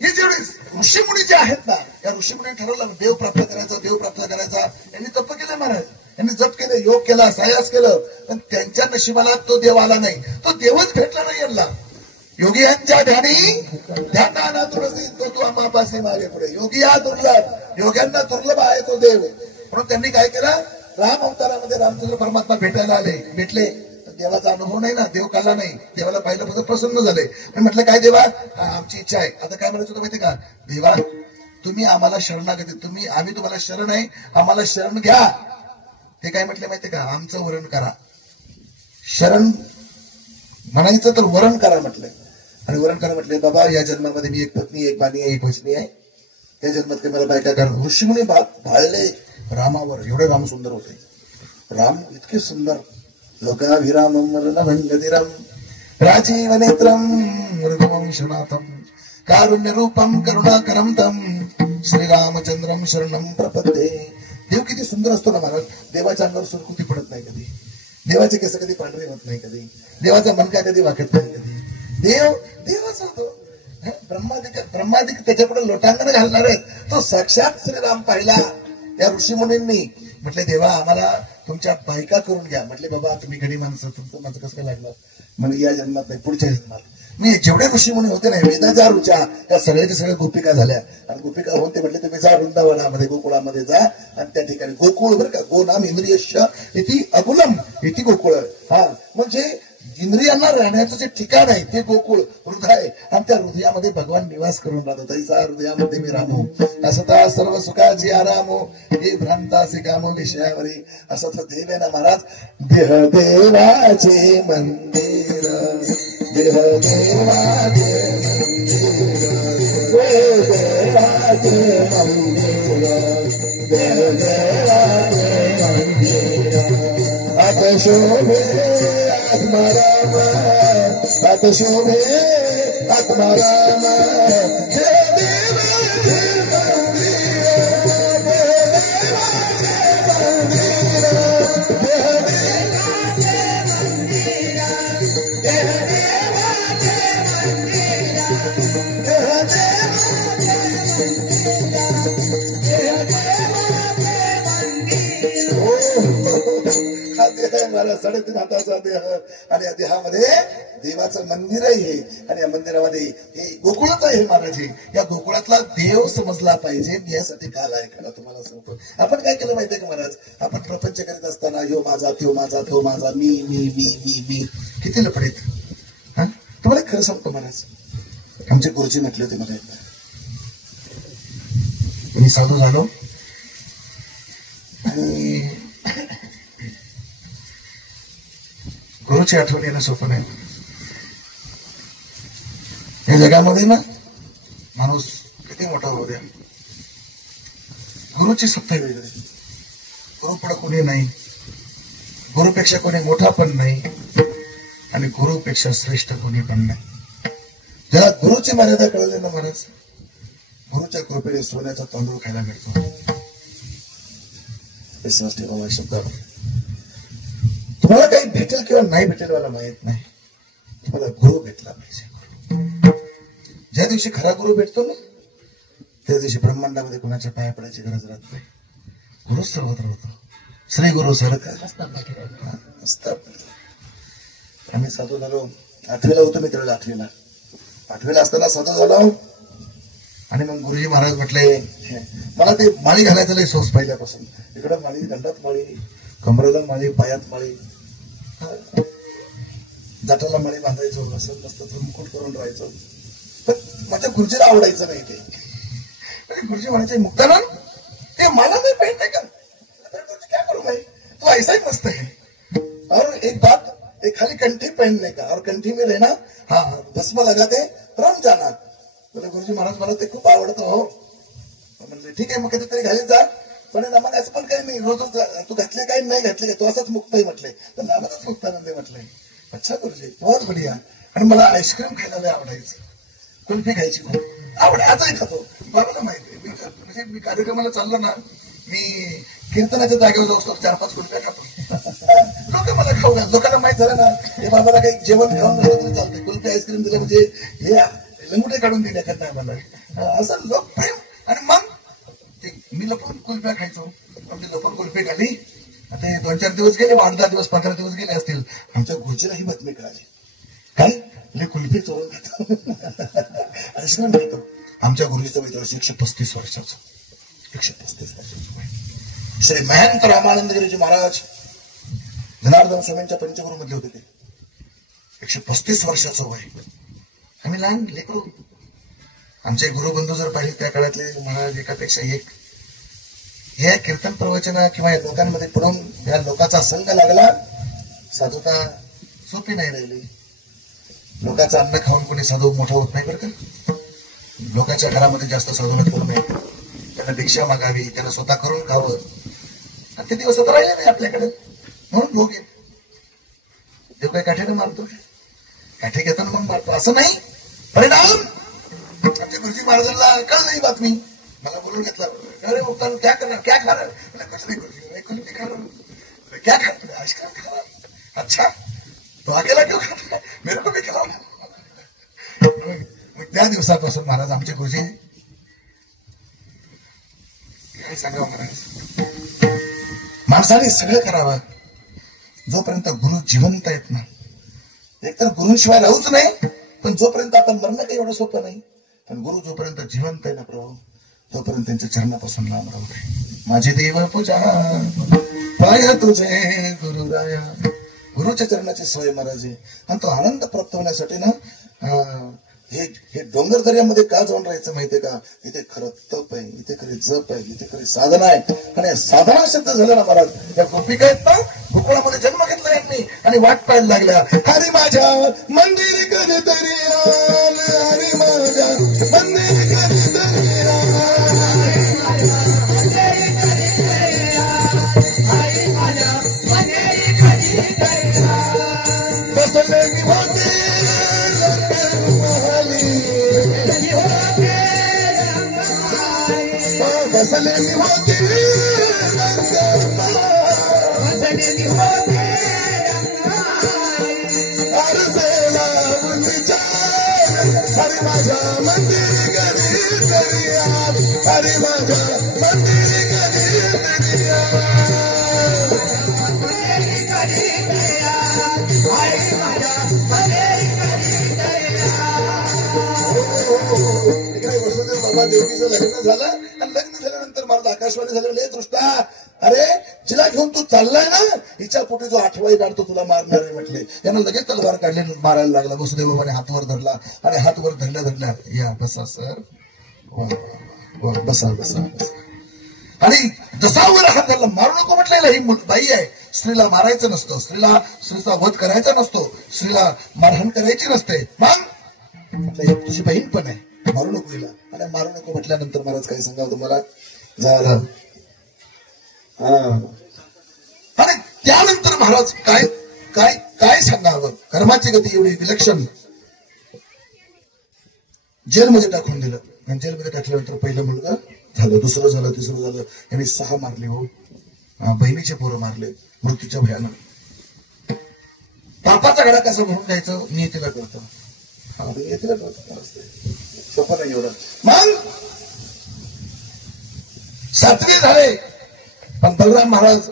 हे जेवढे ऋषीमुनी जे आहेत ना, या ऋषीमुनी ठरवलं देव प्राप्त करायचा, देव प्राप्त करायचा. यांनी तप केले महाराज, यांनी जप केले, योग केला, सायास केलं, पण त्यांच्या नशिबाला तो देव आला नाही. तो देवच भेटला नाही यांना. योगी यांच्या ध्यानी ध्याना तुळसी तो तू आम्हापासे मागे पुढे. योगी हा दुर्लभ, योग्यांना दुर्लभ आहे तो देव. म्हणून त्यांनी काय केलं, राम अवतारामध्ये रामचंद्र परमात्मा भेटायला भेटले. देवाचा अनुभव नाही ना, देव काढला नाही. देवाला पाहिलं फक्त प्रसन्न झाले. मी म्हटलं काय देवा, आमची इच्छा आहे. आता काय म्हणायचं होतं माहिती का, देवा तुम्ही आम्हाला शरणागती, आम्ही तुम्हाला शरण आहे, आम्हाला शरण घ्या. ते काय म्हटले माहिती का, आमचं वरण करा. शरण म्हणायचं तर वरण करा म्हटलंय. आणि वरण करा म्हटले, बाबा या जन्मामध्ये मी एक पत्नी, एक बाणी, एक वचनी आहे. या जन्मात काही मला बायका करा. ऋषीमुनी भाळले रामावर. एवढे राम सुंदर होते. राम इतके सुंदर, लोकाभिरामं रणभंगधिरं राजीव नेत्रं मृगवंशनाथं कारुण्य रूपं करुणाकरं तं श्रीरामचंद्रं शरणं प्रपद्ये. देव किती सुंदर असतो ना महाराज. देवाच्या अंगावर सुरकुती पडत नाही कधी. देवाचे केस कधी पांढरे होत नाही, कधी देवाचा मनका कधी वाकत नाही, कधी देवच होतो. ब्रह्मादिक त्याच्यापुढे लोटांगण घालणार आहेत. तो साक्षात श्रीराम पाहिला. या ऋषीमुनींनी म्हटले देवा आम्हाला तुमच्या बायका करून घ्या. म्हटले बाबा तुम्ही गडी माणसं, तुमचं माझं कसं काय लागलं. म्हणजे या जन्मात नाही, पुढच्या जन्मात. मी जेवढे ऋषीमुनी होते नाही वेदाच्या ऋचा त्या सगळ्याच्या सगळ्या गोपिका झाल्या. आणि गोपिका होऊन ते म्हटले तुम्ही जा वृंदावनामध्ये गोकुळामध्ये जा आणि त्या ठिकाणी गोकुळ बरं का, गो नाम इंद्रियश्च इति अकुलम इति गोकुळ. हा म्हणजे इंद्रियांना राहण्याचं जे ठिकाण आहे ते गोकुळ हृदय. आणि त्या हृदयामध्ये भगवान निवास करून राहतो. तैसा हृदयामध्ये मी रामो असता सर्व सुखाची आरामो हे भ्रांतासी कामो विषयावरी. असं तर देव आहे ना महाराज. देह देवाचे मंदिर, देह देवाचे देह देवाचे आता शोभे आत्माराम, आता शोभे आत्माराम. जय देवाचे मंदिर, मला 3.5 हाताचा देह आणि या देहामध्ये देवाचं मंदिर आहे. आणि या मंदिरामध्ये हे गोकुळच आहे महाराज. या गोकुळातला देव समजला पाहिजे. यासाठी काल आहे खरा तुम्हाला सांगतो. आपण काय केलं माहितीये का महाराज, आपण प्रपंच करीत असताना ह्यो माझा त्यो माझा तो माझा मी मी मी मी मी किती लफडीत. हा तुम्हाला खरं सांगतो महाराज, आमचे गुरुजी म्हटले होते मला एकदा, मी साधू झालो आणि गुरुची आठवण येणं सोपं नाही. या जगामध्ये ना माणूस किती मोठा होऊ द्या, गुरुची सत्ता वेगळी. गुरु पुढे कोणी नाही, गुरुपेक्षा कोणी मोठा पण नाही आणि गुरुपेक्षा श्रेष्ठ कोणी पण नाही. ज्याला गुरुची मर्यादा कळली ना महाराज, गुरुच्या कृपेने सोन्याचा तांदूळ खायला मिळतो. विश्वास ठेवा शब्दावर. तुम्हाला काही भेटेल किंवा नाही भेटेल मला माहित नाही, तुम्हाला गुरु भेटला पाहिजे. ज्या दिवशी खरा गुरु भेटतो ना त्या दिवशी ब्रह्मांडामध्ये कुणाच्या पाया पडायची गरज राहत नाही. गुरु सर्वत्र होतो. श्री गुरु सारखा आम्ही साधू झालो. 8वीला होतो मी त्यावेळेला. 8वीला असताना साधू झालो. आणि मग गुरुजी महाराज म्हटले मला ते माळी घालायचं लय सोस पहिल्यापासून. इकडं माळी, दंडात माळी, कमरेला माळी, पायात माळी, जाटाला माळी बांधायचो. असं मस्त मुकुट करून राहायचो. पण माझ्या गुरुजीला आवडायचं नाही ते. गुरुजी म्हणायचे मुक्तानंद ते मला नाही पहनते का. गुरुजी क्या करू भाई, तो ऐसा ही मस्त है. और एक बात, एक खाली कंठी पहनने का और कंठी में रहना, हाँ भस्म लगाते रम जाना. गुरुजी महाराज मला ते खूप आवडतं हो. म्हणले ठीक आहे मग कधीतरी घालीत जा. पण मग असं पण काही नाही, रोज तू घातले काही नाही घातले तू असंच मुक्त आहे म्हटले. तर नामातच मुक्तानंद म्हटलंय. अच्छा गुरुजी बहुत बढिया. आणि मला आईस्क्रीम खायला लय आवडायचं, कुल्फी खायची खूप आवड, आजही खातो. बाबाला माहिती आहे म्हणजे मी कार्यक्रमाला चाललो ना, मी कीर्तनाच्या जागेवर जाऊ 4-5 कुल्फ्या खातो. लोक मला खाऊ घाल. लोकांना माहित झालं ना हे बाबाला काही जेवण खाऊन झालं तरी चालतंय, कुल्फी आईस्क्रीम दिलं म्हणजे हे लंगुटे काढून दिल्या करता मला असं लोक प्रेम. आणि मग मी लपून कुल्फ्या खायचो. आमची लपून कुल्फी खाली. आता 2-4 दिवस गेले, 8-10 दिवस 15 दिवस गेले असतील. आमच्या गुरुजीला ही बातमी कळाली, काय कुल्फी चोरून खातो, आईस्क्रीम खातो. आमच्या गुरुजीचं वय 135 वर्षाचं. 135 वर्षाचं वय. श्री महंत रामानंद गिरीजी महाराज जनार्दन स्वामींच्या पंचगुरू मध्ये होते ते. 135 वर्षाचं वय. आम्ही लहान लेकरू. आमचे गुरुबंधू जर पाहिले त्या काळातले महाराज एकापेक्षा एक. या कीर्तन प्रवचना किंवा या लोकांमध्ये पडून या लोकांचा संघ लागला. साधुता सोपी नाही राहिली. लोकांचं अन्न खाऊन कोणी साधू मोठा होत नाही बरं का. लोकांच्या घरामध्ये जास्त साधूला कोण नाही. त्यांना भिक्षा मागावी, त्यांना स्वतः करून खावं. आणि ते दिवस आता राहिले नाही आपल्याकडे म्हणून भोग येत. देव काही काठ्याने मारतो, काठे घेताना मग मारतो असं नाही. परिणाम आमच्या गुरुजी महाराजांना कळलं ही बातमी. मला बोलून घेतला. अरे मुक्तानंद क्या करणार, क्या खा रहा है. कुछ नहीं गुरुजी, कुल्फी खा रहा हूं. क्या खा रहा, आईस्क्रीम खा रहा. अच्छा तो अकेला क्यों खाता मेरे को भी खिलाओ. मग त्या दिवसापासून महाराज आमचे गुरुजी काय सांगावं महाराज, माणसाने सगळं करावं जोपर्यंत गुरु जिवंत आहेत ना. एकतर गुरुशिवाय राहूच नाही, पण जोपर्यंत आपण मरणं काही एवढं सोपं नाही. पण गुरु जोपर्यंत जिवंत आहे ना प्रभू, तोपर्यंत त्यांच्या चरणापासून लांब राहू नये. माझे देव पूजा पाय तुझे गुरुराया. गुरुच्या चरणाची सवय महाराज आहे. आणि तो आनंद प्राप्त होण्यासाठी ना हे डोंगर दर्यामध्ये का जाऊन राहायचं माहितीये का. इथे खरं तप आहे, इथे खरी जप आहे, इथे खरी साधना आहे. आणि साधना सिद्ध झालं ना महाराज, या गोपिका आहेत ना गोकुळामध्ये जन्म घेतला यांनी आणि वाट पाहायला लागल्या. हरी माझ्या मंदिर कधीतरी आल, हरी माझ्या मंदिर कधीतरी बसले मी होते बसले मी होते अर्जेला विचार हरी माझ्या मंदिर कधी तरी आल, हरी माझ्या मंदिर कधी तरी इकडे वसुदेव बाबा देवीचं लग्न झालं आणि लग्न झाल्यानंतर मला आकाशवाणी झाले दृष्टा, अरे जिला घेऊन तू चाललाय ना हिच्या पोटी जो आठवाई काढतो तुला मारणार आहे म्हटले. यानं लगेच तलवार काढले मारायला लागला. वसुदेव बाबाने हातवर धरला आणि हातवर धरल्या या बसा सर बसा बसा बसा. आणि जसा वर हात धरला मारू नको म्हटलेला. ही बाई आहे, स्त्रीला मारायचं नसतं, स्त्रीचा वध करायचा नसतो, स्त्रीला मारहाण करायची नसते. मग म्हटलं तुझी बहीण पण आहे, मारू नको हिला. आणि मारू नको म्हटल्यानंतर महाराज काय सांगावं तुम्हाला झालं. आणि त्यानंतर महाराज काय काय काय सांगावं. कर्माची गती एवढी विलक्षण. जेलमध्ये टाकून दिलं आणि जेलमध्ये टाकल्यानंतर पहिलं मुलगा झालं, दुसरं झालं, तिसरं झालं. यांनी 6 मारले हो. बहिणीचे पोरं मारले मृत्यूच्या भयानं. पापाचा घडा कसा भरून द्यायचं नियतीला कळतं. नियतीला कळतं सोपं नाही एवढं. मग 7वे झाले. पण बलराम महाराज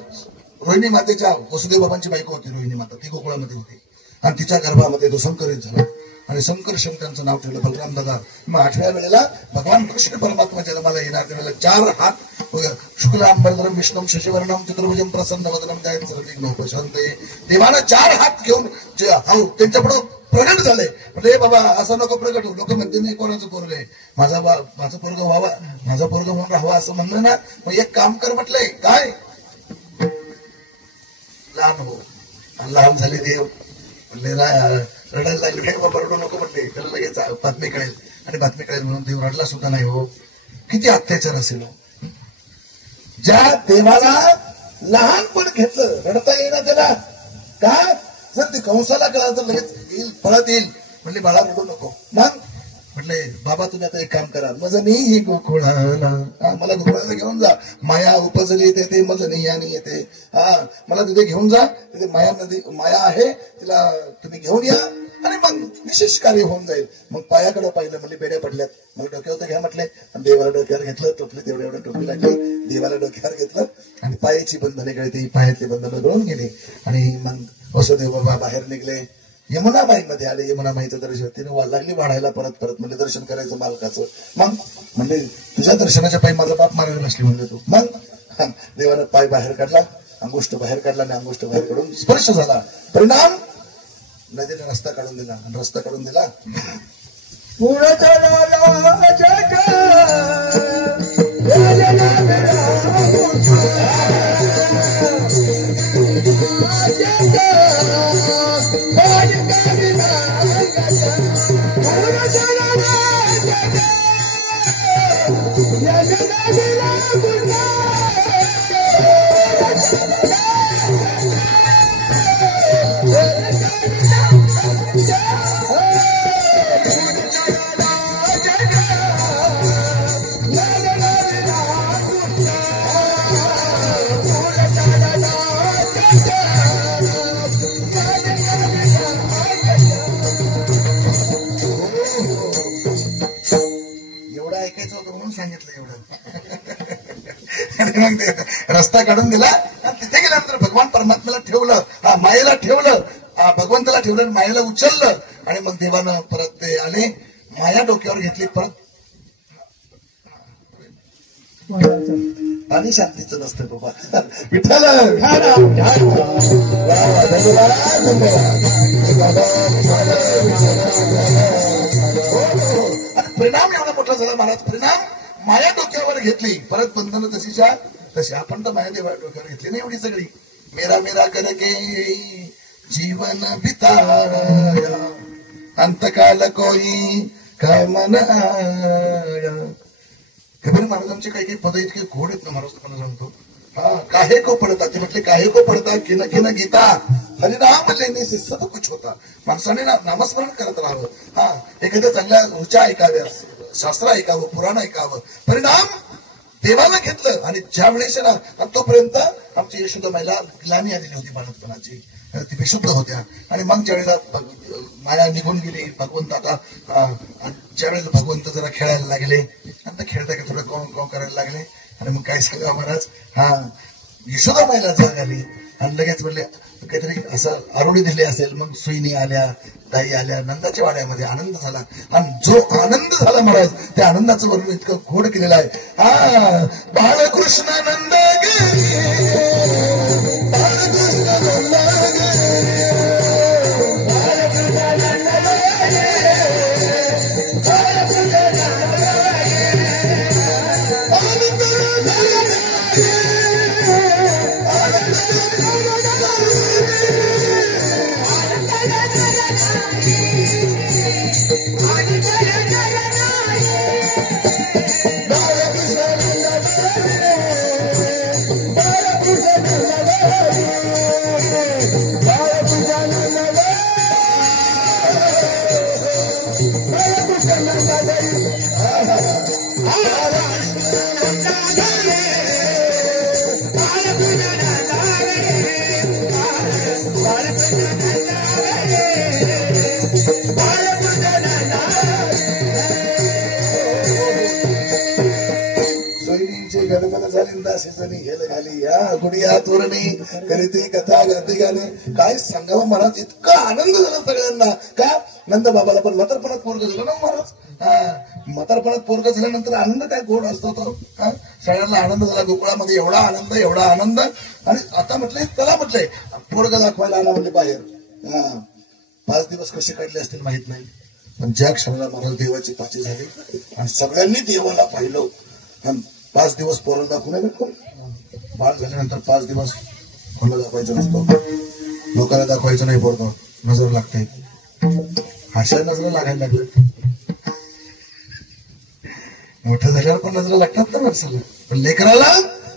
रोहिणी मातेच्या वसुदेव बाबांची बायको होती रोहिणी माता, ती गोकुळामध्ये होती आणि तिच्या गर्भामध्ये तो संकरित झाला आणि संकर्षण त्यांचं नाव ठेवलं बलराम दादा. मग 8व्या वेळेला भगवान कृष्ण परमात्माच्या जन्माला येणार त्यावेळेला 4 हात शुक्लाम बलधरम विष्णू शशिवर्णम चतुर्भुजम प्रसन्न वदनम जयत सर्वविघ्नोपशांतये. देवानं 4 हात घेऊन त्यांच्या पुढे प्रगट झाले. म्हणजे बाबा असं नको प्रगट होऊ. लोक म्हणते नाही कोणाचं पोरग आहे, माझं पोरग व्हावा, माझा पोरग म्हणून राहावा असं म्हणलं ना. मग एक काम कर म्हटलंय काय लहान हो. लहान झाले देव म्हणले रडायला लागले. बाबा रडू नको म्हटले, त्याला लगेच बातमी कळेल आणि बातमी कळेल म्हणून देव रडला सुद्धा नाही हो. किती अत्याचार असेल हो. ज्या देवाला लहानपण घेतलं रडता येईना त्याला का. जर ते कंसाला कळालं तर लगेच येईल पळत येईल. म्हणले बाळा रडू नको. मग म्हटले बाबा तुम्ही आता एक काम करा, मजनी ही गोकुळाला मला गोकुळाला घेऊन जा. माया उपजली येते ते मजनी आणि येते. मला तिथे घेऊन जा. तिथे माया नदी माया आहे, तिला तुम्ही घेऊन या आणि मग विशेष कार्य होऊन जाईल. मग पायाकडे पाहिलं म्हणले बेड्या पडल्यात. मला डोक्यावर घ्या म्हटले आणि देवाला डोक्यावर घेतलं. टोपले तेवढ्या एवढ्या टोपी लागली. देवाला डोक्यावर घेतलं आणि पायाची बंधने कळते, पायातले बंधनं गळून गेले. आणि मग वसुदेव बाबा बाहेर निघले. यमुनाबाईमध्ये आले. यमुनाबाईचं दर्शन तिने लागली वाढायला परत परत. म्हणजे दर्शन करायचं मालकाचं. मग म्हणजे तुझ्या दर्शनाच्या पायी माझा बाप मारायला बसली म्हणले तू. मग देवानं पाय बाहेर काढला, अंगुष्ठ बाहेर काढला आणि अंगुष्ठ बाहेर काढून स्पर्श झाला. परिणाम नदीने रस्ता काढून दिला आणि रस्ता काढून दिला. मग रस्ता काढून दिला आणि तिथे गेल्यानंतर भगवान परमात्म्याला ठेवलं, मायेला ठेवलं, भगवंताला ठेवलं, मायेला उचललं आणि मग देवानं परत ते आले, माया डोक्यावर घेतली परत. आणि शांतीचं नसतं बाबा. विठ्ठल परिणाम एवढा मोठा झाला महाराज. परिणाम माया डोक्यावर घेतली, परत बंधन तशीच्या तशी. आपण तर माया देवा डोक्यावर घेतली नाही एवढी सगळी. मेरा मेरा करके जीवन बिताया, अंतकाल कोई कामना आया. खबर महाराजांचे काही काही पद इतके गोड आहेत ना महाराज, तुम्हाला सांगतो. काहे को पडता, ते म्हटले काहे को पडता किन किन गीता हरिनाम लेने से सब कुछ होता. माणसाने नामस्मरण करत राहावं. एखाद्या चांगल्या ऋचा ऐकाव्या, शास्त्र ऐकावं, पुराण ऐकावं. परिणाम देवाला घेतलं आणि ज्या वेळेस ना तोपर्यंत आमची यशोदामाईला ग्लानी आलेली होती बालपणाची, ती बेशुद्ध होत्या. आणि मग ज्या वेळेला माया निघून गेली, भगवंत आता ज्या वेळेला भगवंत जरा खेळायला लागले, नंतर खेळता का थोडं कॉम करायला लागले. आणि मग काय सांगा महाराज, यशोदामाईला जाग आली आणि लगेच म्हणले काहीतरी असं आरोळी दिली असेल. मग सुईनी आल्या, ताई आल्या, नंदाच्या वाड्यामध्ये आनंद झाला. आणि जो आनंद झाला महाराज, त्या आनंदाचं वर्णन इतकं गोड केलेलं आहे. बाळकृष्ण नंद गुडिया तोरणी करीती कथा गाती गाणे. काय सांगावं महाराज, इतका आनंद झाला सगळ्यांना. का नंद बाबाला पण म्हातारपणात पोरग झालं ना महाराज. म्हातारपणात पोरग झाल्यानंतर आनंद काय गोड असतो तो. सगळ्यांना आनंद झाला गोकुळामध्ये, एवढा आनंद एवढा आनंद. आणि आता म्हटलंय चला म्हटलंय पोरग दाखवायला आणा म्हणले बाहेर. 5 दिवस कसे काढले असतील माहित नाही, पण ज्या क्षणाला महाराज देवाची पाची झाली आणि सगळ्यांनी देवाला पाहिलं. 5 दिवस पोरं दाखवून भेटतो. बाळ झाल्यानंतर 5 दिवस कोणाला दाखवायचं नसतो, लोकांना दाखवायचं नाही. पोरतो नजर लागते, अशा नजर लागायला लागलं. मोठं झाल्यावर पण नजर लागतात ना माणसाला, पण लेकराला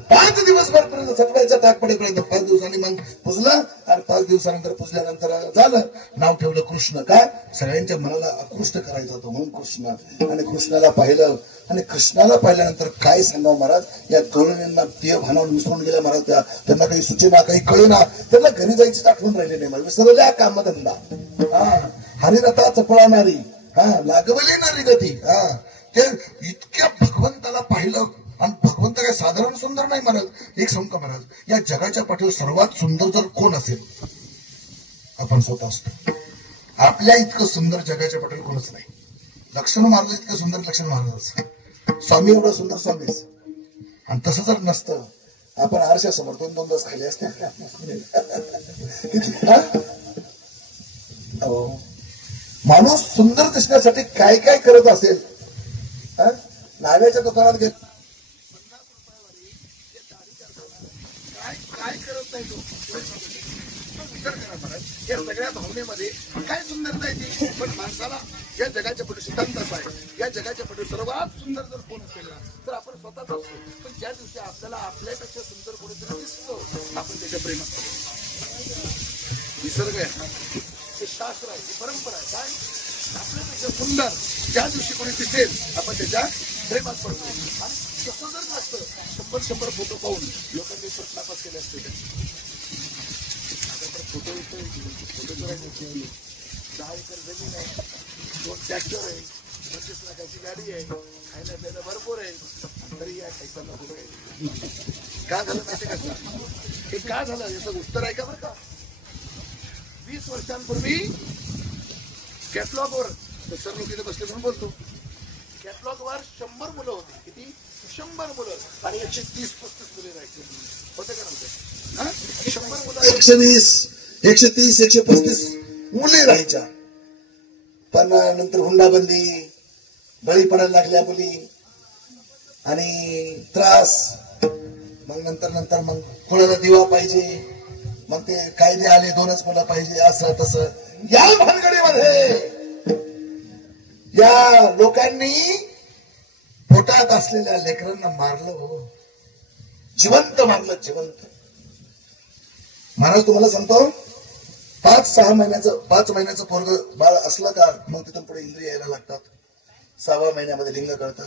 5 दिवस भरपर्यंत सटवायचा टाक पडेपर्यंत 5 दिवसांनी मग पुजलं. आणि 5 दिवसानंतर पुजल्यानंतर झालं, नाव ठेवलं कृष्ण. काय सगळ्यांच्या मनाला आकृष्ट करायचा होतं म्हणून कृष्ण. आणि कृष्णाला पाहिलं, आणि कृष्णाला पाहिल्यानंतर काय सांगावं महाराज, या तरुणांना देव भानावर मिसळून गेल्या महाराज. त्यांना काही सुचेना, काही कळेना. त्यांना घरी जायचीच आठवण राहिली नाही महाराज. विसरल्या कामधंदा. हरिरथा चपळाणारी, लागवली नारी गती. ते इतक्या भगवंताला पाहिलं. आणि भगवंत काय साधारण सुंदर नाही महाराज. एक सांगू का महाराज, या जगाच्या पाठीवर सर्वात सुंदर जर कोण असेल, आपण स्वतः असतो. आपल्या इतकं सुंदर जगाच्या पाठीवर कोणच नाही. लक्ष्मण महाराज इतकं सुंदर लक्ष्मण महाराज, स्वामी एवढं सुंदर स्वामीच. आणि तसं जर नसतं, आपण आरशा समोर 2-2 दिवस खाली असते. माणूस सुंदर दिसण्यासाठी काय काय करत असेल. नाव्याच्या दुकानात गेले, काय करत नाही तो. विचार करा महाराज, या सगळ्या भावनेमध्ये काय सुंदरता येते. पण माणसाला या जगाच्या पुढे सिद्धांत असा आहे, या जगाच्या पुढे सर्वात सुंदर जर कोण असेल ना, तर आपण स्वतःच असतो. पण ज्या दिवशी आपल्याला आपल्यापेक्षा सुंदर कोणीतरी दिसतो, आपण त्याच्या प्रेमात पडतो. निसर्ग आहे, ते शास्त्र आहे, परंपरा आहे. काय आपल्यापेक्षा सुंदर ज्या दिवशी कोणी दिसेल, आपण त्याच्या प्रेमात पडतो. आणि तसं जर नसतं, 100 फोटो पाहून लोकांनी प्रश्नापास केले असते. फोटो 10 एकर जमीन आहे, 2 ट्रॅक्टर आहे, 25 लाखाची गाडी आहे, खायला प्यायला भरपूर आहे, तरी या पैसा नको आहे. का झालं माहिती का? हे का झालं याचं उत्तर आहे का बरं का? 20 वर्षांपूर्वी कॅटलॉगवर सर मी तिथे बसले म्हणून बोलतो, कॅटलॉगवर 100 मुलं होती. किती? 100 मुलं आणि 130-35 मुले राहायचे. होते का नव्हते? 100 मुलं 120, 130, 135 मुले राहायच्या. पण नंतर हुंडाबंदी, बळी पडायला लागल्या मुली आणि त्रास. मग नंतर मग कोणाला दिवा पाहिजे, मग ते कायदे आले 2च मुलं पाहिजे, असं तसं. या भानगडीमध्ये या लोकांनी पोटात असलेल्या लेकरांना मारलं हो, जिवंत मारलं, जिवंत. महाराज तुम्हाला सांगतो, 5-6 महिन्याचं पोरग बाळ असलं का मग तिथून पुढे इंद्रिय यायला लागतात. 6व्या महिन्यामध्ये लिंग कळतं.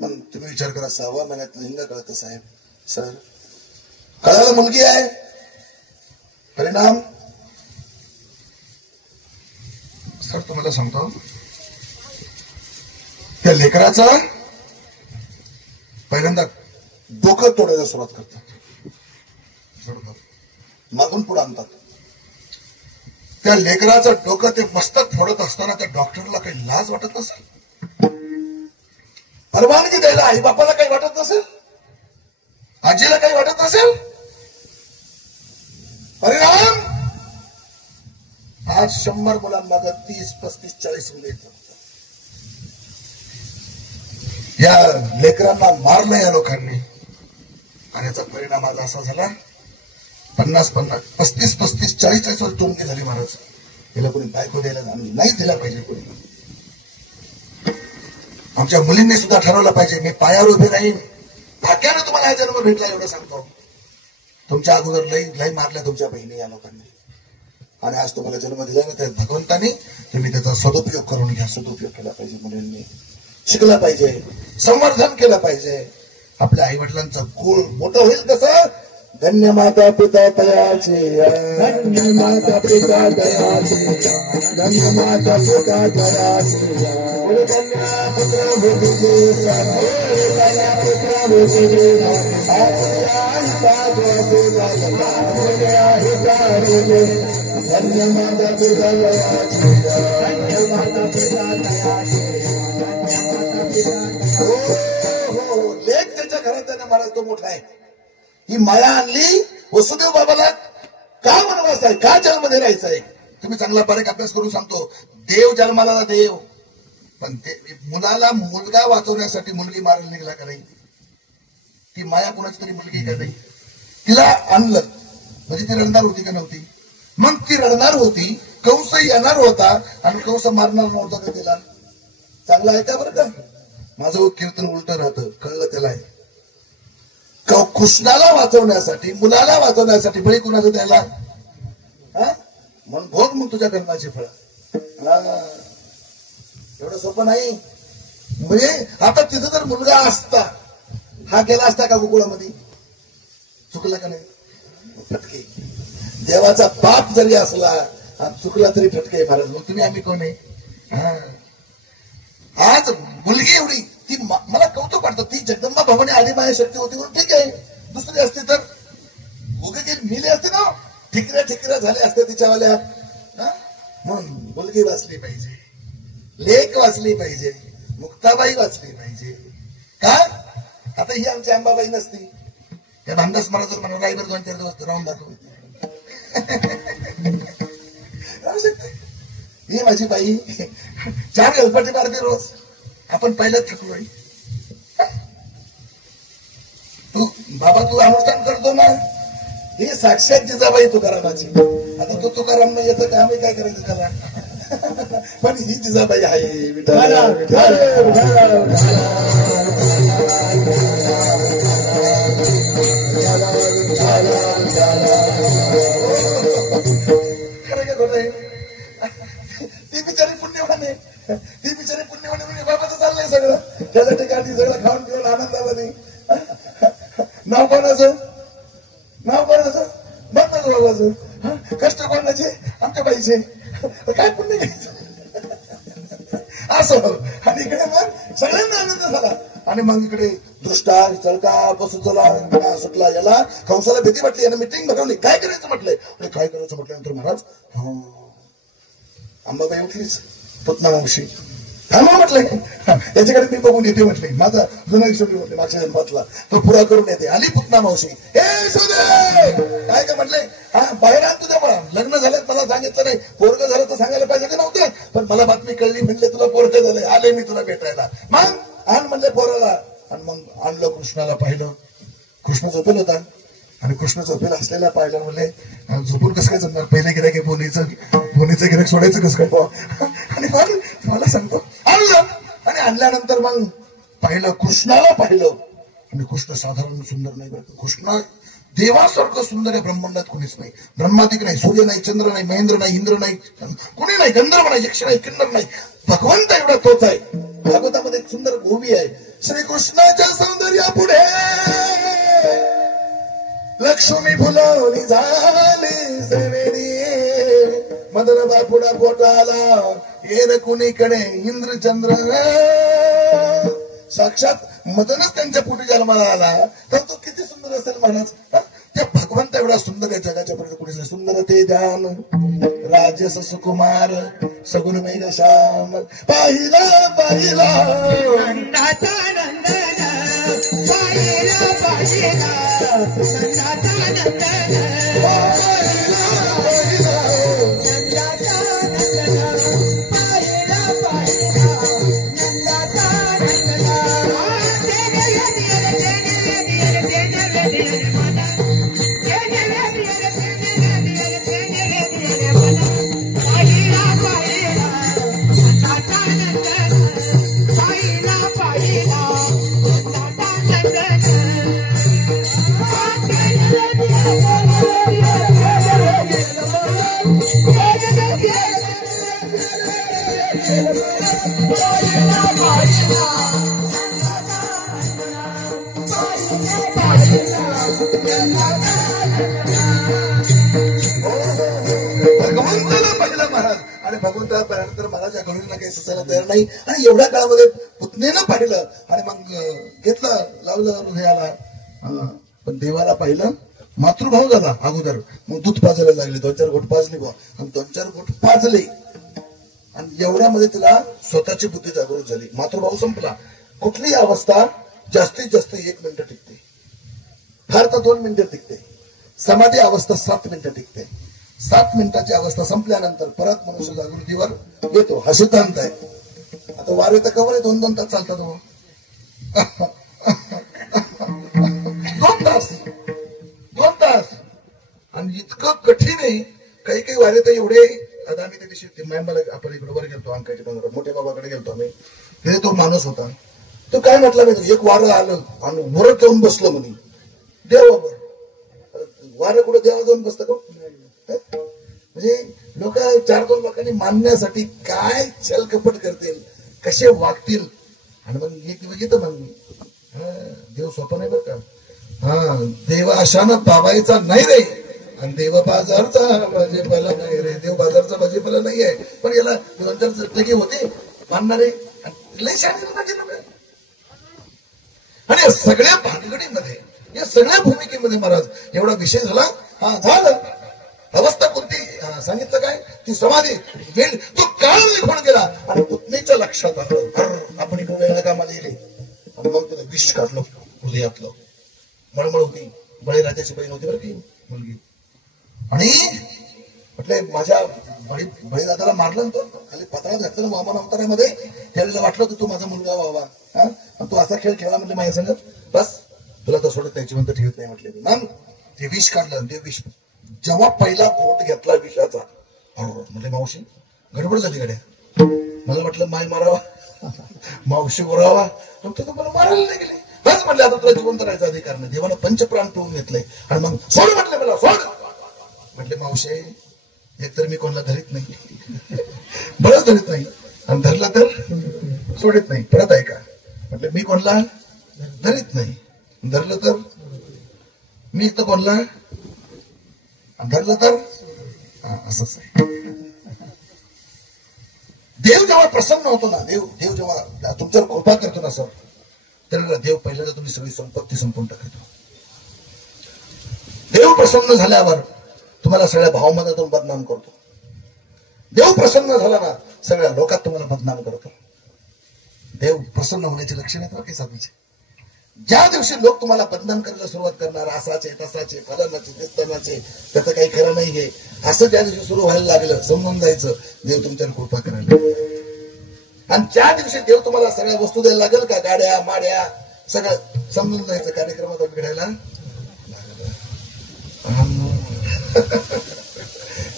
मग तुम्ही विचार करा, 6व्या महिन्यात लिंग कळतं साहेब. सर कळायला मुलगी आहे, परिणाम. सर तुम्हाला सांगतो, त्या लेकराचा पहिल्यांदा डोकं तोडायला सुरुवात करतात, मागून पुढे आणतात. त्या लेकराचं डोकं ते मस्तक फोडत असताना त्या डॉक्टरला काही लाज वाटत नसेल, परवानगी द्यायला आई बापाला काही वाटत नसेल, आजीला काही वाटत नसेल. परिणाम आज 100 मुलांमध्ये 30, 35, 40 मुले येतात. या लेकरांना मारलं या लोकांनी आणि याचा परिणाम आज असा झाला, 50, 35, 40 वर टोमकी झाली. महाराज याला कोणी बायको द्यायला नाही दिला पाहिजे. कोणी आमच्या मुलींनी सुद्धा ठरवलं पाहिजे, मी पायावर उभे राहीन, भाग्यानं तुम्हाला हा जन्म भेटला एवढं सांगतो. तुमच्या अगोदर लई मारल्या तुमच्या बहिणी या लोकांनी, आणि आज तुम्हाला जन्म दिला ना त्या भगवंतानी, तुम्ही त्याचा सदुपयोग करून घ्या. सदुपयोग केला पाहिजे. मुलींनी शिकलं पाहिजे, संवर्धन केलं पाहिजे. आपल्या आई वडिलांचं कुळ मोठं होईल कसं? धन्य माता पिता तयाचे, धन्य माता पिता तयाचे, धन्य माता पिता तयाचे, धन्य पुत्र भूमिके साधे, धन्य पुत्र भूमिके धन्य माता पिता तयाचे, धन्य माता पिता तयाचे. हो लेख त्याच्या घरात त्याने महाराज तो मोठा आहे. ही माया आणली वसुदेव बाबाला. का वनवास आहे? का जन्ममध्ये राहायचं आहे? तुम्ही चांगला बारीक अभ्यास करून सांगतो. देव जन्माला देव, पण मुलाला मुलगा वाचवण्यासाठी मुलगी मारायला निघाला का नाही? ती माया कोणाची तरी मुलगी का नाही? तिला आणलं म्हणजे ती रडणार होती का नव्हती? मग ती रडणार होती, कंस येणार होता आणि कंस मारणार नव्हता का तिला? चांगलं आहे का बरं का? माझं कीर्तन उलट राहतं, कळलं त्याला. कृष्णाला वाचवण्यासाठी, मुलाला वाचवण्यासाठी बळी कुणाचं द्यायला? म्हणून भोग मग तुझ्या कर्माची फळ. एवढं सोपं नाही. म्हणजे आता तिथं जर मुलगा असता, हा गेला असता का गोकुळामध्ये? चुकला का नाही? फटके. देवाचा बाप जरी असला आणि चुकला तरी फटके महाराज. मग तुम्ही आम्ही कोण आहे? आज मुलगी एवढी, ती मला कौतुक वाटतं. ती जगदंबा भवानी आदिमाया शक्ती होती म्हणून ठीक आहे. दुसरी असते तर उगे मिले असते ना, ठिकऱ्या झाल्या असत्या तिच्यावाल्या. म्हणून मुलगी वाचली पाहिजे, लेक वाचली पाहिजे, मुक्ताबाई वाचली पाहिजे. का? आता ही आमची अंबाबाई नसती, या भामदास महाराज म्हणून रायभर 2-4 दिवस राहून दाखव. राहू शकते ही माझी बाई. 4 गलपाटी मारते रोज. आपण पहिल्याच थकलोय. तू बाबा तू अनुष्ठान करतो ना, ही साक्षात जिजाबाई तुकारामाची. आता तो तुकाराम नाही याचं काम आहे, काय करायचं त्याला? पण ही जिजाबाई आहे. खरं का खोटं आहे? ती बिचारी पुण्यवान आहे. ती बिचारी पुण्यवान म्हणजे बाबाचं चाललंय सगळं. त्याच्या ठिकाणी सगळं खाऊन पिऊन आनंदाला नाही. नाव कोणाचं? नाव कोणाचं? म्हणतात बाबाचं. कष्ट कोणाचे? आमच्या बाईचे. काय पुण्य घ्यायचं असं. आणि इकडे मग सगळ्यांना आनंद झाला. आणि मग इकडे दृष्टा चलका पशु चला सुटला. याला कंसाला भीती वाटली, यानं मिटिंग भरवली. काय करायचं म्हटलंय, आणि काय करायचं म्हटल्यानंतर महाराज अंबाबाई उठलीच, पुतना मावशी थांबा म्हटलंय, याच्याकडे मी बघून येते म्हटले. माझा जुना हिशोब म्हटले मागच्या जन्मातला तो पुरा करून येते. आली पुतना मावशी, हे शोधे काय का म्हटले, हा बाहेर आण तुझ्या मला लग्न झालं मला सांगितलं नाही, पोरग झालं तर सांगायला पाहिजे की नव्हतं, पण मला बातमी कळली म्हणले तुला पोरग झालंय, आले मी तुला भेटायला. मग आण म्हणले पोराला, आणि मग आणलं. कृष्णाला पाहिलं, कृष्ण झोपेल होता, आणि कृष्ण झोपेल असलेला पाहिलं. म्हणले झोपून कसं काय जमणार, पहिले गिरायक बोनीचं गिरायक सोडायचं कसं काय. आणि मग मला सांगतो आणलं, आणि आणल्यानंतर मग पाहिलं, कृष्णाला पाहिलं. आणि कृष्ण साधारण सुंदर नाही बरं, कृष्ण देवासारखं सुंदर आहे ब्रह्मांडात कोणीच नाही. ब्रह्मादिक नाही, सूर्य नाही, चंद्र नाही, महेंद्र नाही, इंद्र नाही, कोणी नाही, गंधर्व नाही, यक्ष नाही, किन्नर नाही, भगवंत एवढा तोच आहे. भागवतामध्ये एक सुंदर गोवी आहे, श्रीकृष्णाच्या सौंदर्या पुढे लक्ष्मी फुलवली झाली सेवेरी, मदन बापुडा पोटाला येर कुणीकडे इंद्रचंद्र. साक्षात मदनच त्यांच्या पोटी जन्माला आला, तर तो किती सुंदर असेल महाराज. त्या भगवंत एवढा सुंदर आहे, जगाच्या पुढे कुठे नाही. सुंदर ते ध्यान राजस सुकुमार सगुण मेघ श्याम, पाहिला पाहिला नंदाचा नंदन, पाहिला पाहिला नंदाचा नंदन, पाहिला पाहिला नंदाचा नंदन, पाहिला पाहिला नंदाचा नंदन. भगवंताला पाहिलं महाराज, आणि भगवंताला पाहिल्यानंतर महाराज या गरुडीला काही सुचायला तयार नाही. आणि एवढ्या काळामध्ये पुतणीनं पाहिलं, आणि मग घेतलं लावलं हृदयाला. पण देवाला पाहिलं, मातृभाव झाला अगोदर, मग दूध पाजायला लागले, 2-4 घोट पाजले बुवा, आणि 2-4 घोट पाजले, आणि एवढ्यामध्ये तिला स्वतःची बुद्धी जागृत झाली. मातृभाव संपला. कुठलीही अवस्था जास्तीत जास्त 1 मिनिट टिकते, फार तर 2 मिनिटं टिकते. समाधी अवस्था 7 मिनिटं टिकते. 7 मिनिटाची अवस्था संपल्यानंतर परत मनुष्य जागृतीवर येतो. हा सिद्धांत आहे. आता वारे तर कवर आहे, 2-2 तास चालतात हो. 2 तास, आणि इतकं कठीण आहे. काही काही वारे तर एवढे. आता आम्ही त्या दिवशी मॅमला आपण इकडे वर गेलतो, अंकाच्या डोंगरावर मोठ्या बाबाकडे गेलतो आम्ही. तिथे तो माणूस होता, तो काय म्हटलं माहिती, एक वारं आलं आणि वरच जाऊन बसलं म्हणे देवावर. वारं कुठं देवा जाऊन बसतं का? म्हणजे लोक 4-2 लोकांनी मानण्यासाठी काय छलकपट करतील, कसे वागतील. आणि मग एक बघितलं मग देव सोपं नाही बरं का. देव अशानं पावायचा नाही रे, आणि देव बाजारचा भाजीपाला नाही रे. देव बाजारचा भाजीपाला नाही आहे, पण याला 2-4 टक्के होते मानणारे, लय शाळेत. आणि या सगळ्या भानगडीमध्ये, या सगळ्या भूमिकेमध्ये महाराज एवढा विषय झाला. झालं अवस्था कोणती सांगितलं काय, ती समाधी वेळ तो काळ निघून गेला, आणि पुतणीच्या लक्षात आलं आपण इकडून वेळ कामाला गेले. आणि मग त्याला विष काढलं हृदयातलं. मळमळ होती, बळीराजाची बहीण होती बरं की मुलगी. आणि म्हटले माझ्या बळीदादाला मारलं तो खाली पत्रात घातलं वामन अवतारामध्ये. त्यावेळेला वाटलं की तू माझा मुलगा व्हावा, तू असा खेळ खेळला म्हणजे माझ्या संगत, बस तुला तर सोडत नाही, जिवंत ठेवत नाही म्हटले. मग ते विष काढलं. ते विष जेव्हा पहिला घोट घेतला विषाचा, म्हणजे मावशी गडबड झाली गड्या. मला वाटलं माय मारावा, मावशी उरावा, तर मला मारायला नाही गेली. बस म्हटलं आता तुला जिवंत राहायचा अधिकार नाही. देवाला पंचप्राण पिऊन घेतलंय, आणि मग सोड म्हटलं मला, सोड म्हटले. मावशी एकतर मी कोणाला धरीत नाही, बरंच धरीत नाही, आणि धरलं तर सोडित नाही. परत ऐका म्हटलं, मी कोणाला धरीत नाही, धरलं तर मी इथं कोणाला, धरलं तर असंच आहे. देव जेव्हा प्रसन्न होतो ना, देव जेव्हा तुमच्यावर कृपा करतो ना सर, तर देव पहिल्यांदा तुम्ही सगळी संपत्ती संपवून टाकतो. देव प्रसन्न झाल्यावर तुम्हाला सगळ्या भावमनातून बदनाम करतो. देव प्रसन्न झाला ना सगळ्या लोकात तुम्हाला बदनाम करतो. देव प्रसन्न होण्याची लक्षण आहेत काही साधूचे. ज्या दिवशी लोक तुम्हाला बदनाम करायला सुरुवात करणार, असाचे तसाचे फलनाचे दिसतानाचे त्याचं काही खरं नाही घे असं ज्या दिवशी सुरू व्हायला लागलं समजून जायचं देव तुमच्यावर कृपा करायला. आणि ज्या दिवशी देव तुम्हाला सगळ्या वस्तू द्यायला लागेल का गाड्या माड्या सगळं समजून जायचं कार्यक्रमात बिघडायला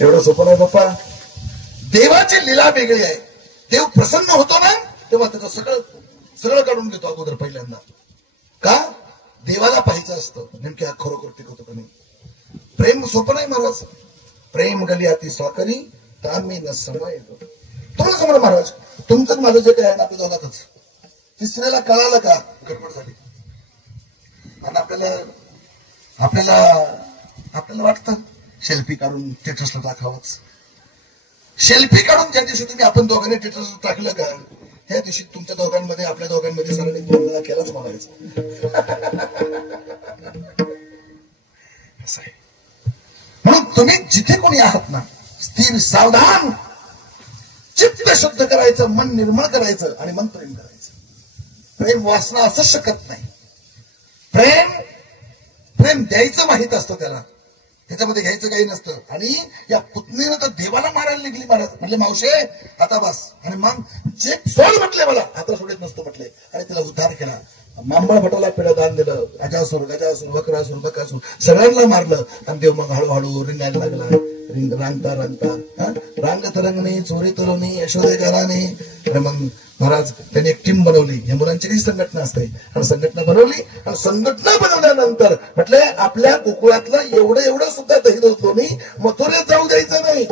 एवढं सोपं नाही बाप्पा. देवाची लीला वेगळी आहे. देव प्रसन्न होतो ना तेव्हा त्याचं सगळं सगळं काढून घेतो अगोदर पहिल्यांदा. का देवाला पाहायचं असतं नेमक्या खरोखर टिकवतो का नाही. प्रेम सोपं नाही महाराज. प्रेम गली अति स्वाकरी तामी न समय. तुम्हाला समोर महाराज तुमचं माझं जे काय आहे ना आपल्या दोघातच तिसऱ्याला कळालं का गडबड झाली. आणि आपल्याला वाटतं सेल्फी काढून स्टेटसला टाकावंच. सेल्फी काढून ज्या दिवशी तुम्ही आपण दोघांनी स्टेटसला टाकलं का त्या दिवशी तुमच्या दोघांमध्ये आपल्या दोघांमध्ये सरांनी बोलला केलाच म्हणायचं. असं आहे. म्हणून तुम्ही जिथे कोणी आहात ना स्थिर सावधान चित्त शुद्ध करायचं, मन निर्मळ करायचं आणि मन प्रेम करायचं. प्रेम वासना असंच शकत नाही. प्रेम द्यायचं माहित असतं त्याला, त्याच्यामध्ये घ्यायचं काही नसतं. आणि या पुतणीनं तर देवाला मारायला निघली महाराज. म्हटले मावशे आता बस. आणि मग जे सोड म्हटले मला आता सोडत नसतो म्हटले आणि तिला उद्धार केला. मांबळ भटाला पिढा दान दिलं. अजासूर गजासूर बकरासूर बकासूर सगळ्यांना मारलं. आणि देव मग हळूहळू रिंगायला लागला. रांगता रांगत रंगणे चोरी तरुणी यशोदे घराने. आणि मग महाराज त्यांनी एक टीम बनवली. या मुलांची काही संघटना असते आणि संघटना बनवली. आणि संघटना बनवल्यानंतर म्हटले आपल्या गोकुळातलं एवढं सुद्धा दही दोन्ही मथुरेत जाऊ द्यायचं नाही.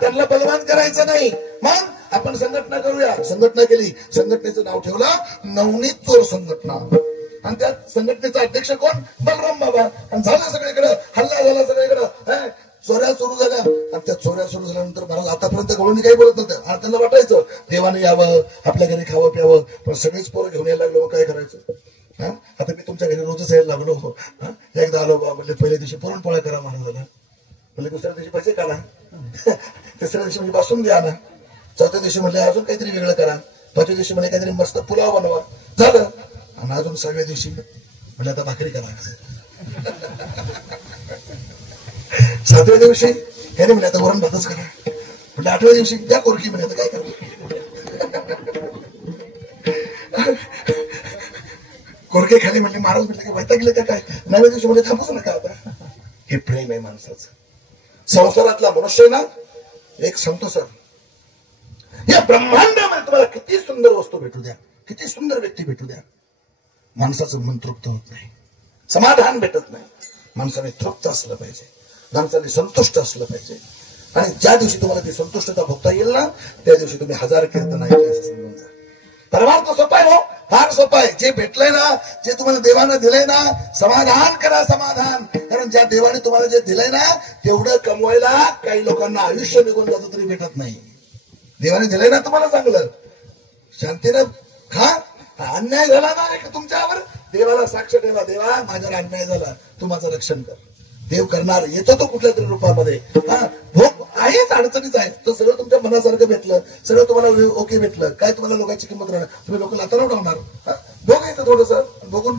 त्यांना बलवान करायचं नाही. मग आपण संघटना करूया. संघटना केली. संघटनेचं नाव ठेवलं नवनीत चोर संघटना. आणि त्या संघटनेचा अध्यक्ष कोण बलराम बाबा. आणि झालं सगळीकडे हल्ला झाला सगळीकडे. चोऱ्या सुरू झाल्या. आणि त्या चोऱ्या सुरू झाल्यानंतर महाराज आतापर्यंत गवळणी काही बोलत नव्हत्या. आणि त्यांना वाटायचं देवाने यावं आपल्या घरी खावं प्यावं. पण सगळीच पोरं घेऊन यायला लागलो. मग काय करायचं. आता मी तुमच्या घरी रोजच यायला लागलो. एकदा आलो बा म्हणजे पहिल्या दिवशी पुरणपोळ्या करा महाराजाला. म्हणजे दुसऱ्या दिवशी पैसे काढा. तिसऱ्या दिवशी म्हणजे बासून द्या ना. चौथ्या दिवशी म्हणजे अजून काहीतरी वेगळं करा. पाचव्या दिवशी म्हणजे काहीतरी मस्त पुलाव बनवा. झालं. आणि अजून 6व्या दिवशी म्हणजे आता भाकरी करा. 7व्या दिवशी ह्याने म्हणे आता वरण भातच करा. म्हणजे 8व्या दिवशी त्या कोरकी म्हणे आता काय करा. कोरके खाली म्हणले महाराज म्हटलं की वैताग गेले का काय. 9व्या दिवशी म्हणजे थांबूच नका आता. हे प्रेम आहे माणसाचं. संसारातला मनुष्य ना एक सांगतो सर या ब्रह्मांडामध्ये तुम्हाला किती सुंदर वस्तू भेटू द्या, किती सुंदर व्यक्ती भेटू द्या, माणसाचं मन तृप्त होत नाही. समाधान भेटत नाही. माणसाने तृप्त असलं पाहिजे. माणसाने संतुष्ट असलं पाहिजे. आणि ज्या दिवशी तुम्हाला ती संतुष्टता भोगता येईल ना त्या दिवशी तुम्ही 1000 कीर्तन ऐकले असं समजून जा. परमार्थ सोपा आहे हो. फार सोपा आहे. जे भेटलंय ना जे तुम्हाला देवानं दिलंय ना समाधान करा समाधान. कारण ज्या देवाने तुम्हाला जे दिलंय ना तेवढं कमवायला काही लोकांना आयुष्य निघून जातं तरी भेटत नाही. देवाने दिलंय ना तुम्हाला चांगलं शांतीनं खा. अन्याय झाला ना तुमच्यावर देवाला साक्ष ठेवा. देवा माझ्यावर अन्याय झाला तू माझं रक्षण कर. देव करणार येतो तो कुठल्या तरी रूपामध्ये. भोग आहेच अडचणीच आहे. तर सगळं तुमच्या मनासारखं भेटलं सगळं तुम्हाला ओके भेटलं काय तुम्हाला लोकांची किंमत राहणार. तुम्ही लोक लाता उडवणार. भोगायचं थोडस बघून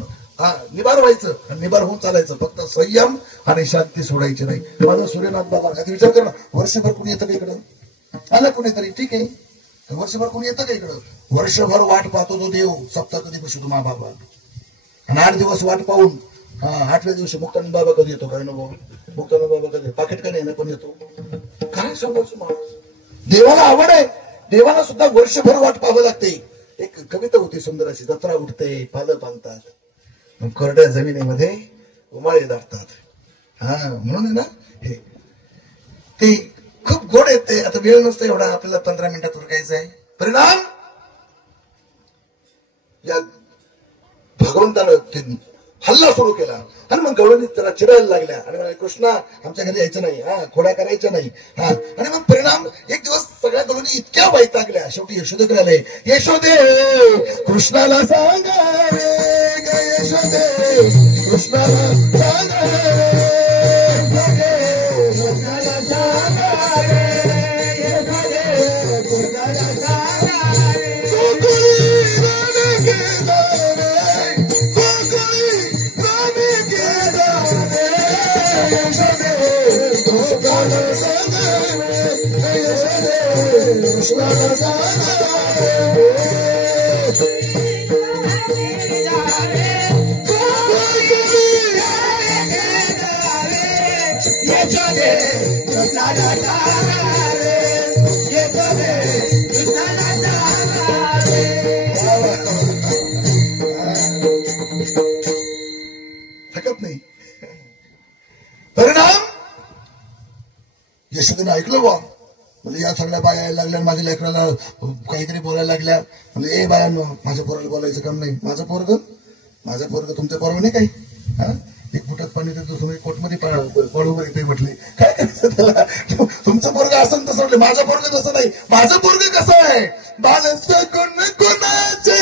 निबार व्हायचं आणि निबार होऊन चालायचं. फक्त संयम आणि शांती सोडायची नाही. माझा सूर्यनाथ बाबा आता विचार कर ना वर्षभर कोणी येतं का इकडं. आलं कुणीतरी ठीक आहे. वर्षभर कोणी येतं का इकडं. वर्षभर वाट पाहतो तो देव सप्ताह कधी बसतो मा बाबा. आणि 8 दिवस वाट पाहून 8व्या दिवशी मुक्तानंद बाबा कधी येतो काय नको. मुक्तानंद बाबा कधी पाकिट का नाही पण येतो. काय सांगायचं माणूस. देवाला आवड आहे. देवाला सुद्धा वर्षभर वाट पाहावं लागते. एक कविता होती सुंदर अशी. जत्रा उठते पालं बांधतात कोरड्या जमिनीमध्ये उमाळे दाटतात. म्हणून आहे ना हे ते खूप गोड येते. आता वेळ नसतो एवढा आपल्याला 15 मिनिटात उरकायचं आहे. परिणाम या भगवंतानं हल्ला सुरू केला आणि मग गवळणी त्याला चिडायला लागल्या आणि म्हणाले कृष्णा आमच्या घरी यायचं नाही. खोड्या करायच्या नाही. आणि मग परिणाम एक दिवस सगळ्या गवळणी इतक्या वैतागल्या शेवटी यशोदेकडे आले. यशोदे कृष्णाला सांगा रे यशोदे कृष्णाला सांगा थकत नाही. परिणाम यशोदेने ऐकलं बा. म्हणजे या सगळ्या बाया यायला लागल्या, माझ्या लेकराला काहीतरी बोलायला लागल्या. म्हणजे ए बायांनो, माझ्या पोराला बोलायचं काम नाही. माझं पोरग तुमच्या पोरग नाही काही. हा, एक फुटात पाणी देतो तुम्ही कोटमध्ये पडू येते म्हटले. काय करायचं त्याला? तुमचं पोरग असं तसं म्हटलं. माझं पोरग तसं नाही. माझं पोरग कसं आहे? बालस कोण कोणाचे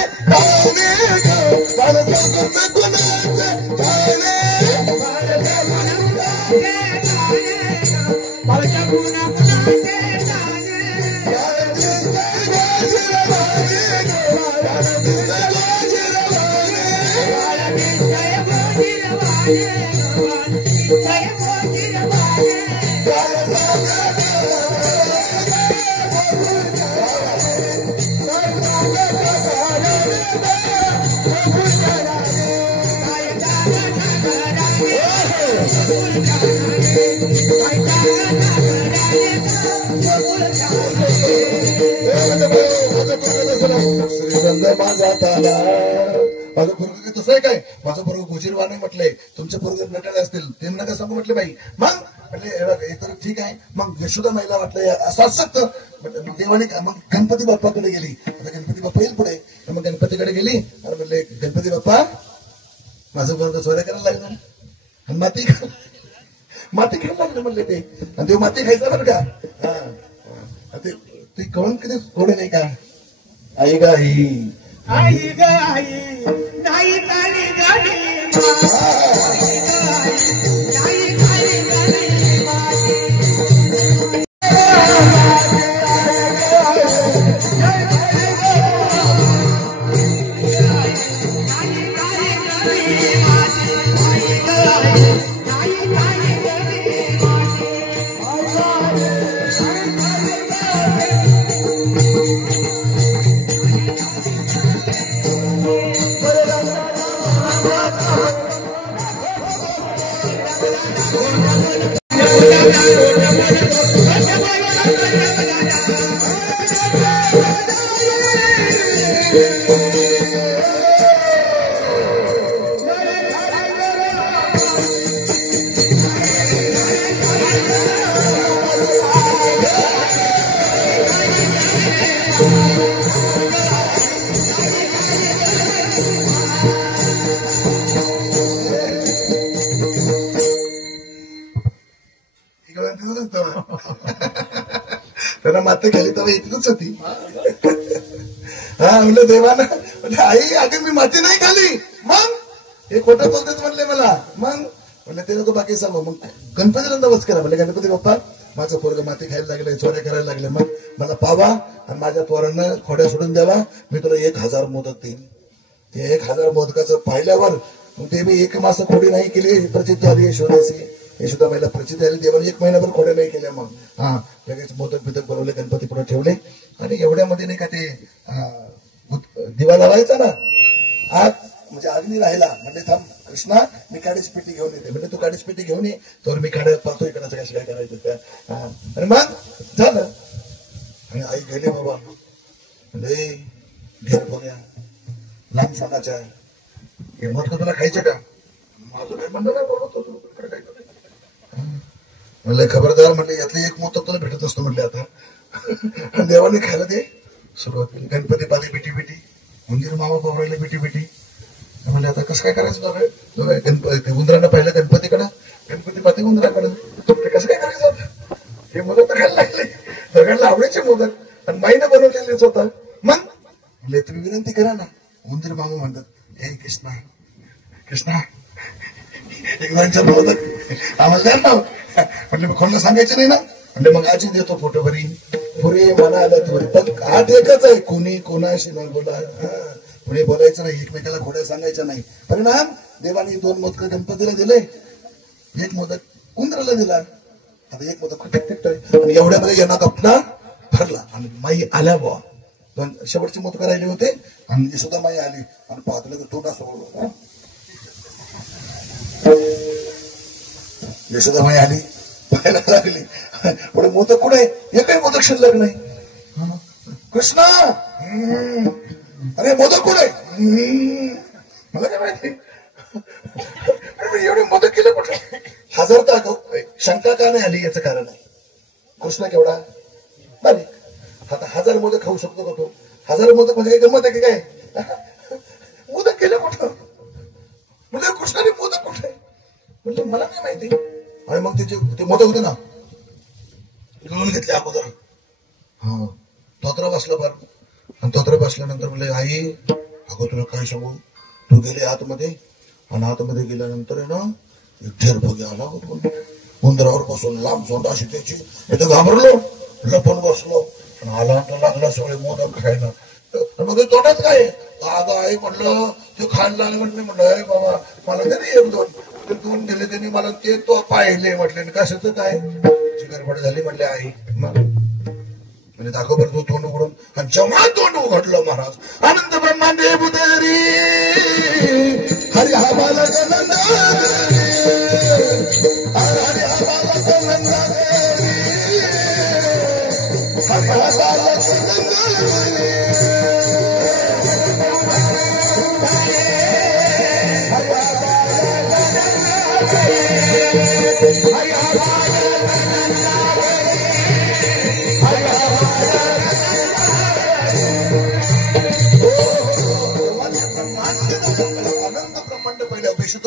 माझा ताला. माझं पोरग तसं आहे काय? माझं पोरग गोजीरवा नाही म्हटलंय. तुमचे पोरग नटाळे असतील ते नका सांगू म्हटले बाई. मग म्हटले हे तर ठीक आहे. मग यशोदा माईला वाटलं असं असत. देवाने मग गणपती बाप्पाकडे गेली. आता गणपती बाप्पा येईल पुढे. मग गणपतीकडे गेली आणि म्हटले गणपती बाप्पा माझं पोरग चोऱ्या करायला लागलं आणि माती खायला लागलं म्हणले ते. आणि ते माती खायचं बरं का. हा ते कळून किती कोणी नाही का. आई गा आई नाही त्यांना माती खाली तेव्हा इतकच होती. हा म्हणलं देवाना म्हणजे आई अगं मी माती नाही खाली. मग हे खोटं बोलतेच म्हणले मला. मग म्हणलं ते नको बाकी सांगू. मग गणपतीला नवस करा. म्हणजे गणपती बाप्पा माझं पोरग माती खायला लागले, चोऱ्या करायला लागले. मग मला पावा आणि माझ्या पोरांना खोड्या सोडून द्यावा. मी तुला 1000 मोदक देईन. ते 1000 मोदकाचं पाहिल्यावर ते मी 1 मास खोडी नाही केली. प्रचिती आली यशोदाची. यशोदा महिला प्रचिती आली. देवाने 1 महिनाभर खोड्या नाही केल्या. मग हा लगेच मोदक बिदक बनवले, गणपती पुढे ठेवले. आणि एवढ्यामध्ये नाही का ते दिवा लावायचा ना आग, म्हणजे अग्नी राहिला. म्हणजे थांब कृष्णा मी काडीची पेटी घेऊन येते. म्हणजे तू काडीची पेटी घेऊन ये. तर मी काढत पाहतो इकडचं कसं काय करायचं त्या. आणि मग झालं. आणि आई गेले बाबा. म्हणजे ढेर बोल्या लहान सणाच्या हे मत तुला खायचं का? माझं काय म्हणणं नाही बाबा. काय म्हणलं खबरदार. म्हटलं यातलं 1 मोदक तुला भेटत असतो म्हटलं आता. देवाने खायला ते सुरुवात केली. गणपती पाली पिटी पिटी, उंदीर मामा पवरायला पिटी पिटी. म्हणजे आता कसं काय करायचं? गणपती उंदरांना पाहिलं गणपतीकडं, गणपती पाहते उंदराकडं. ते कसं काय करायचं? हे मोदक तर खायला लागले. सगळ्यांना आवडायचे मोदक आणि माईनं बनवलेलेच होता. मग तुम्ही विनंती करा ना. उंदीर मामा म्हणतात हे कृष्णा कृष्णा एक दोनच्या मोदक आम्हाला द्या ना. म्हटलं मग कोणाला सांगायचं नाही ना. म्हणजे मग आजी देतो फोटो भरी पुरे म्हणाला तुरी. पण आठ एकच आहे, कोणी कोणाशी न बोला. पुढे बोलायचं नाही, एकमेकाला खोड्या सांगायच्या नाही. परिणाम देवाने 2 मोदक गणपतीला दिले, 1 मोदक उंदराला दिला. आता 1 मोदक टिकटिकतोय आणि एवढ्यामध्ये यांना गपना भरला आणि माई आल्या बुवा. 2 शेवटचे मोदक राहिले होते आणि सुद्धा माई आली आणि पाहतलं तर तोंड असं. यशोदा माई आली, पाहायला लागली, पुढे मोदक कुठे? एकही मोदक शिल्लक नाही. कृष्णा अरे मोदक कुठे? मला काय माहिती एवढे मोदक केले कुठे? 1000 तर शंका का नाही आली याचं कारण आहे. कृष्णा केवढा बारीक. आता 1000 मोदक खाऊ शकतो का तो? 1000 मोदक म्हणजे काही गमत आहे की काय? मोदक केले कुठं? म्हणजे कृष्णाने मोदक कुठे? म्हणजे मला नाही माहिती. आणि मग ते मोदक होते ना, गिळून घेतले अगोदर. हा तोत्रा बसला फार. आणि तोत्रा बसल्यानंतर म्हणले आई अगो तुला काय सांगू, तू गेले आतमध्ये आणि आतमध्ये गेल्यानंतर आहे ना एक ढेर बघे आला उंदरावर बसून लांब सोंड अशी त्याची. इथं घाबरलो, लपून बसलो आणि आला तर लागला सगळे मोदक खायला. मग तोंडात काय अगं आई म्हणलं ते खायला लागलं. म्हटलं म्हणलं बाबा मला तरी 1-2 दिले त्यांनी मला, ते तो पाहिले. म्हटले कशाचं काय चिकरपट झाली. म्हटले आई म्हणजे दाखव बरं तू तोंड उघडून. आणि जेव्हा तोंड उघडलं महाराज आनंद ब्रह्मांडे बुधरी हरी हा बालक नंदा हरी हा बालक नंदा हरी हा बालक नंदा.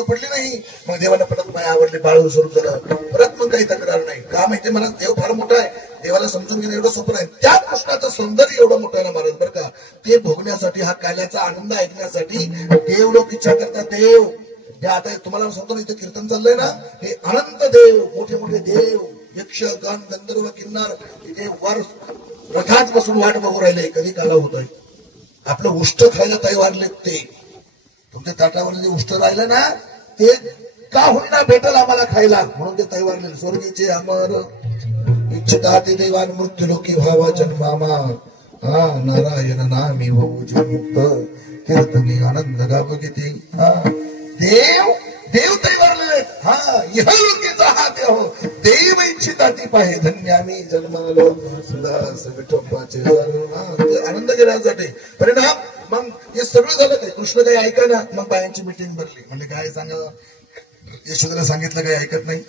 पडली नाही. मग देवाला परत माया आवडली, बाळू स्वरूप झालं. परत मग काही तक्रार नाही. का माहिती मला देव फार मोठा आहे, देवाला समजून घेणं एवढं सोपं आहे. त्या कृष्णाचं सौंदर्य एवढं मोठं आहे ना महाराज बरं का. ते भोगण्यासाठी, हा काल्याचा आनंद ऐकण्यासाठी देव लोक इच्छा करतात. देव हे आता तुम्हाला सांगतो ना, इथं कीर्तन चाललंय ना, हे अनंत देव, मोठे मोठे देव, यक्ष गण गंधर्व किन्नर इथे वर रथात बसून वाट बघू राहिले कधी काला होतोय. आपलं उष्ट खायला तैवारले ते तुमच्या ताटावर जे उष्ट राहिलं ना ते का होईना भेटल आम्हाला खायला म्हणून ते तैवारले. स्वर्गीचे अमर इच्छिता ते देवान मृत्यू लोकी भावा जन्मामा हा नारायण नामी होऊ मुक्त कीर्तनी आनंद गाव किती. देव देव तैवारलेले. हा इहलोकीचा हा देव देव इच्छिता ती पाहे धन्य आम्ही जन्मालो सुदास विठोबाचे आनंद घेण्यासाठी. परिणाम मग हे सगळं झालं काय कृष्ण काही ऐका ना. मग बायांची मिटिंग भरली. म्हणजे काय सांगा, यशोदेला सांगितलं काही ऐकत नाही.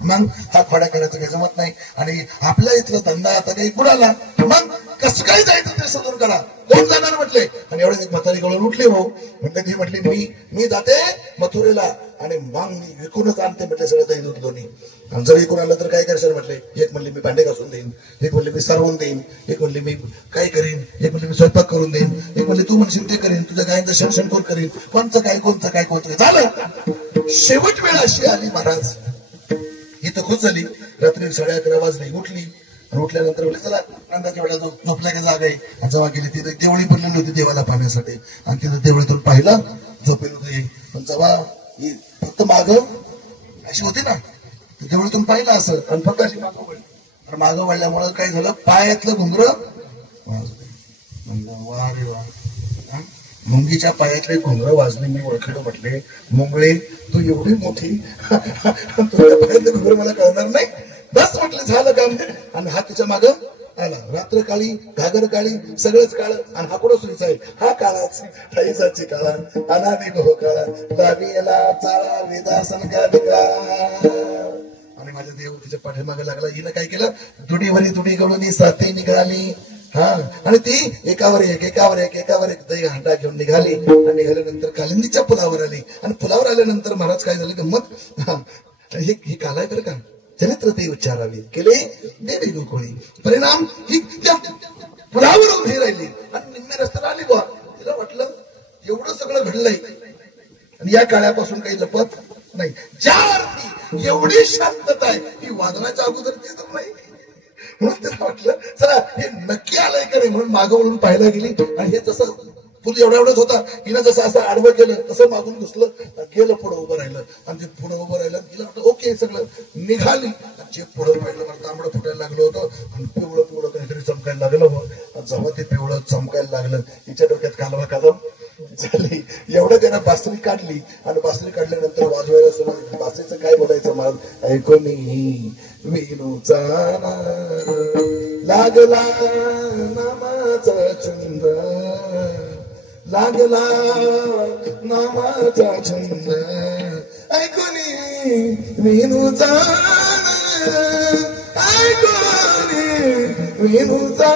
मग हा खोड्या करायचं काही जमत नाही आणि आपल्या इथला धंदा आता काही बुडाला. मग कसं काय जायचं ते समजून करा. कोण जाणार म्हटले. आणि एवढे एक म्हातारी गळून उठली हो. म्हटलं ती म्हटली मी जाते मथुरेला आणि मग मी विकूनच आणते म्हटले सगळं काही दूध दोन्ही. आणि जर विकून आणलं तर काय करशाल म्हटले. एक म्हणले मी भांडे घासून देईन, एक म्हणले मी सारवून देईन, एक म्हणले मी काय करीन, एक म्हणले मी स्वयंपाक करून देईन, एक म्हणले तू म्हणशील ते करीन, तुझ्या गायचं शण कोण करीन, कोणचं काय झालं. शेवट वेळ अशी आली महाराज ही तर खुश झाली. रात्री 11:30 वाजले. उठली आणि उठल्यानंतर म्हणले चला नंदाच्या वेळेला झोपल्या का जागा आहे. आणि जेव्हा गेली तिथे देवळी बनलेली होती देवाला पाहण्यासाठी आणि तिथं देवळीतून पाहिलं झोपेल होते. पण जेव्हा ही फक्त माग अशी होती ना देवळीतून पाहिलं असं आणि फक्त अशी मागं वळली. आणि मागं वळल्यामुळे काय झालं पायातलं घुंगर वा रे वा. मुंगीच्या पायातले घुंगर वाजले. मी ओळखलं म्हटले मुंगळे तू एवढी मोठी तुझ्या पायातले घुंगर मला कळणार नाही. बस म्हटलं झालं काम. आणि हा तिच्या माग आला. रात्र काळी घागर काळी सगळंच काळ. आणि हा कुठं सुईचा आहे. हा काळाच रईसाची काळा अनादी गो काळा लावीला चाळा वेदासन का. आणि माझ्या देव तिच्या पाठीमागे लागला. हिनं काय केलं दुडीवरी दुडी गळून साथी निघाली. हा आणि ती एकावर एक दही हांडा घेऊन निघाली. आणि निघाल्यानंतर कालिंदीच्या पुलावर आली. आणि पुलावर आल्यानंतर महाराज काय झालं गंमत. ही कालाय बरं का चरित्र ते उच्चारावे केले देवी गोकुळी. परिणाम ही पुलावर उभी राहिली आणि निम्म्या रस्त्याला आली बुवा. तिला वाटलं एवढं सगळं घडलंय आणि या काळापासून काही लपत नाही. ज्या अर्थी एवढी शांतता आहे ही वादनाच्या अगोदर दिसत नाही. म्हणून त्याला वाटलं चला हे नक्की आलंय का नाही म्हणून मागं वळून पाहायला गेली आणि हे जसं फुल एवढाच होता हिनं जसं असं आडवं केलं तसं मागून घुसलं गेलं पुढं उभं राहिलं आणि ते पुढं उभं राहिलं तिला वाटतं ओके सगळं निघाली. जे पुढं पाहिलं मला तांबडं फुटायला लागलं होतं आणि पिवळं पिवळं काहीतरी चमकायला लागलं मग जेव्हा ते पिवळं चमकायला लागलं तिच्या डोक्यात कालवा कादम झाली. एवढं त्यानं बासरी काढली आणि बासरी काढल्यानंतर वाजवायला समज बासरीचं काय बोलायचं मला ऐकून विनूचा लागला नामाचा छंद लागला नामाचा छंद ऐकून विनूचा ऐकून विनूचा.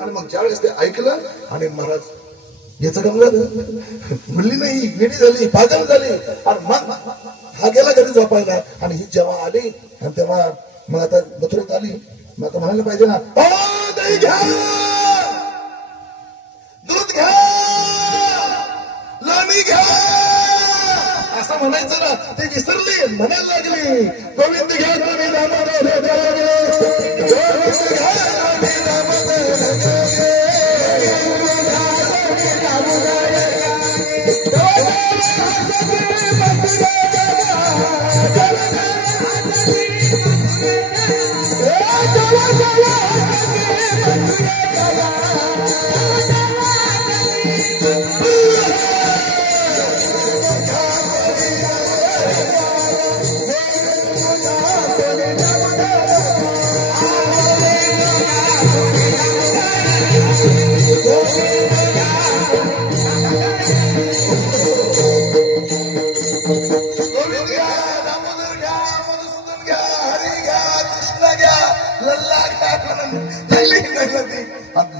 आणि मग ज्यावेळेस ते ऐकलं आणि महाराज याचं काम झालं म्हणली नाही वेडी झाली पागल झाली आणि मग हा गेला घरी झोपायला. आणि ही जेव्हा आली आणि तेव्हा मग आता मथुरेत आली मग आता म्हणायला पाहिजे ना दही घ्या दूध घ्या लोणी घ्या असं म्हणायचं ना ते विसरली म्हणायला लागली गोविंद घ्या गोविंद गोविंद घ्या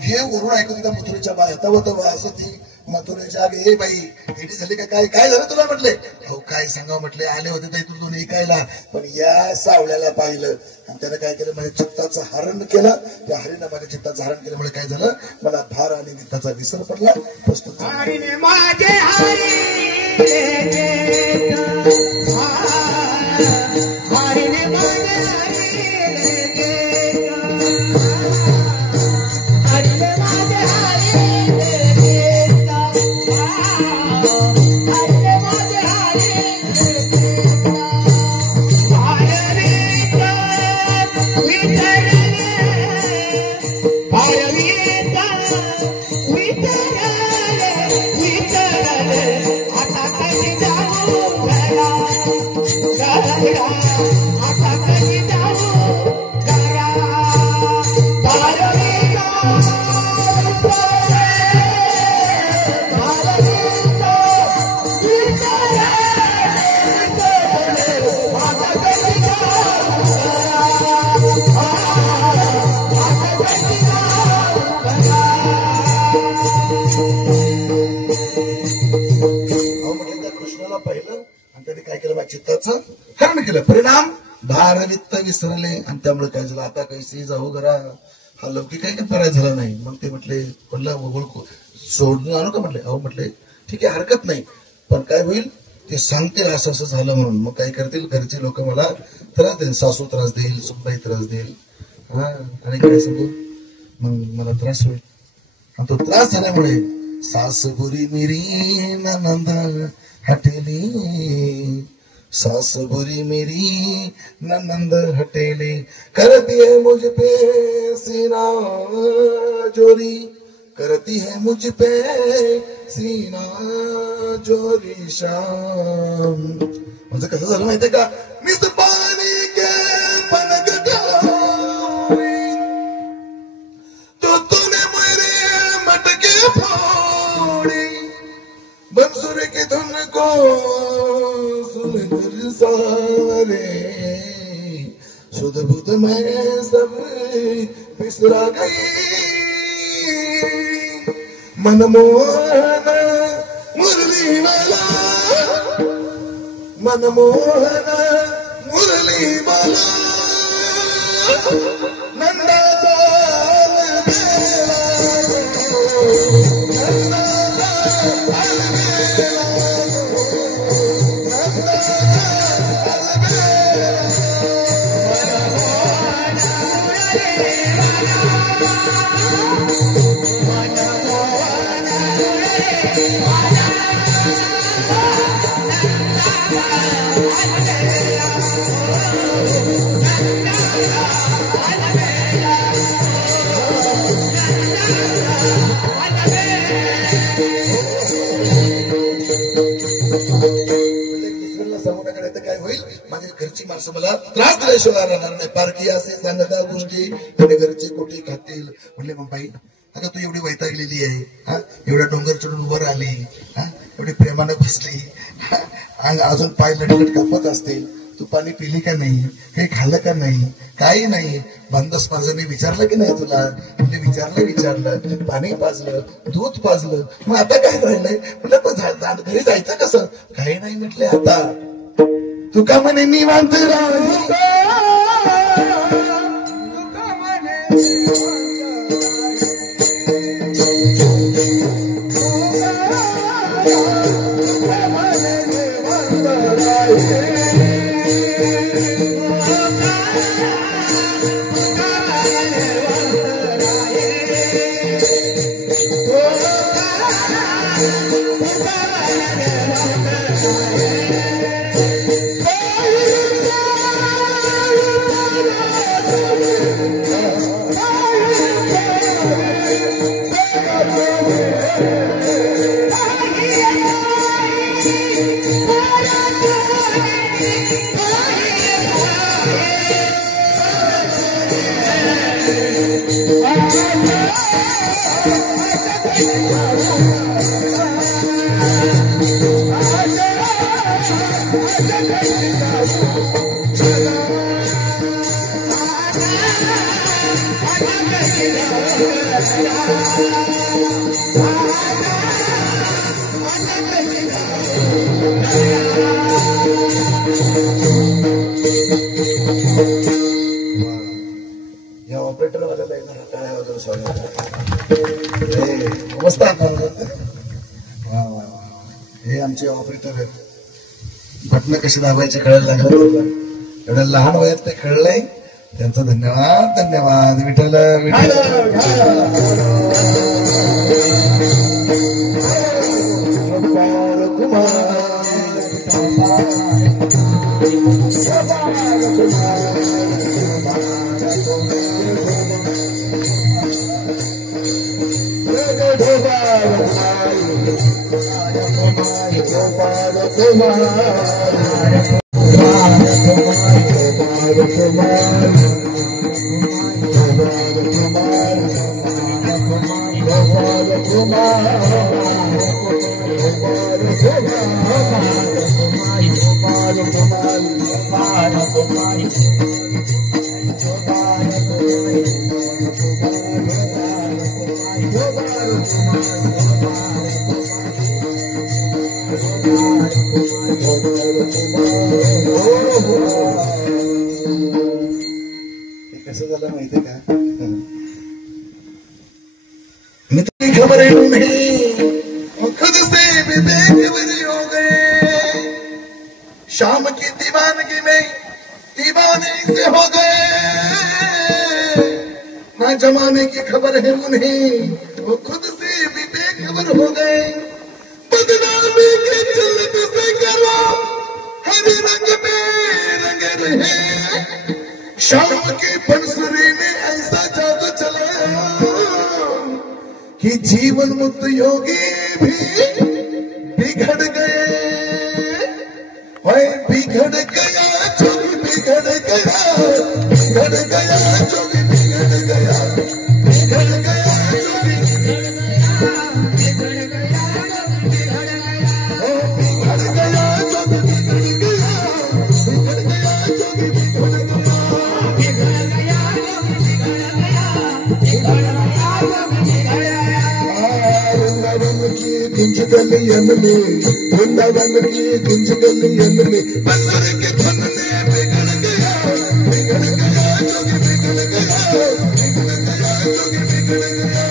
हे वरून ऐकून तिथं मथुरेच्या बाय तव असं ती मथुरेच्या आगे हे बाई हेडी झाली का काय काय झालं तुला म्हटले हो काय सांगावं म्हटले आले होते ते तुझून ऐकायला पण या सावल्याला पाहिलं आणि त्यानं काय केलं माझ्या चित्ताचं हरण केलं. त्या हरीनं माझ्या चित्ताचं हरण केल्यामुळे काय झालं मला भार आणि वित्ताचा विसर पडला. प्रस्तुत चित्ताचं हरण केलं. परिणाम भारवित्त विसरले आणि त्यामुळे काय झालं आता कैसी जाऊ घरा हा लौकिक काही पर्याय झाला नाही. मग ते म्हटले म्हणलं सोडून आणू का म्हटले अहो म्हटले ठीक आहे हरकत नाही पण काय होईल ते सांगतील असं असं झालं म्हणून. मग काय करतील घरचे लोक मला त्रास देईल सासू त्रास देईल सुनबाई त्रास देईल हा आणि काय सांगू मग मला त्रास होईल. आणि तो त्रास झाल्यामुळे सासबुरी मिरी नंद हटेली सासबुरी मेरी ननंद हटेली करती है मुझ पे सीना जोरी करती है मुझ पे सीना जोरी शाम. म्हणजे कसं झालं माहितीये का मिस पानी के पनगटारी तो तूने मेरे मटके फोड़ी बंसुरी की धुन को सारे सुध बुध में सब बिसरा गई मनमोहन मुरली वाला मनमोहन मुरली वाला नंदा चाल नंदा चाल घरची माणसं मला त्रास दिल्याशिवाय राहणार नाही. पारखी असे सांगत गोष्टी थोडे घरचे कुठे खातील. म्हणले मग बाई अगं तू एवढी वैतागलेली आहे, हा एवढा डोंगर चढून वर आली, हा एवढी प्रेमानं बसली, अजून पाय लटलट कापत असतील, तू पाणी पिली का नाही, काही खाल्लं का नाही, काही नाही. बांधस माझं मी विचारलं की नाही तुला? म्हणजे विचारलं पाणी पाजलं, दूध पाजलं, मग आता काय राहिलंय? म्हटलं घरी जायचं कसं? काही नाही म्हटले. आता तुका म्हणे निवांत या ऑपरेटर वाल्याला येणार टाळ्या वगैरे स्वागत मस्त. वा वा वा, हे आमचे ऑपरेटर आहेत. बटणं कशी दाबायचे कळायला लागलं. एवढ्या लहान वयात ते कळलंय, त्यांचा धन्यवाद. धन्यवाद. विठ्ठल कसं झालं माहितीये का? मैं तुम्हें खबर नहीं खुद से भी बेखबर हो गए, शाम की दीवानगी में दीवाने से हो गए, ना जमाने की खबर है उन्हें वो खुद से भी बेखबर हो गए, बदनामी के चलत से करो हर रंग में रंग रहे, शाम की बंसुरी ने ऐसा जादू चलाया कि जीवन मुक्त योगी भी बिगड़ गए, बिगड़ गया जोगी बिगड़ गया, बिगड़ गया जोगी बिगड़ गया, बिगड़ गया जोगी बिगड़ गया, बिगड़ गया जोगी बिगड़ गया, बिगड़ गया जोगी बिगड़ गया, वृंदावन की गुंज गलियन में, वृंदावन की गुंज गलियन में बंसुर के धन ने बिगड़ गया, बिगड़ गया जोगी बिगड़ गया, बिगड़ गया जोगी बिगड़ गया,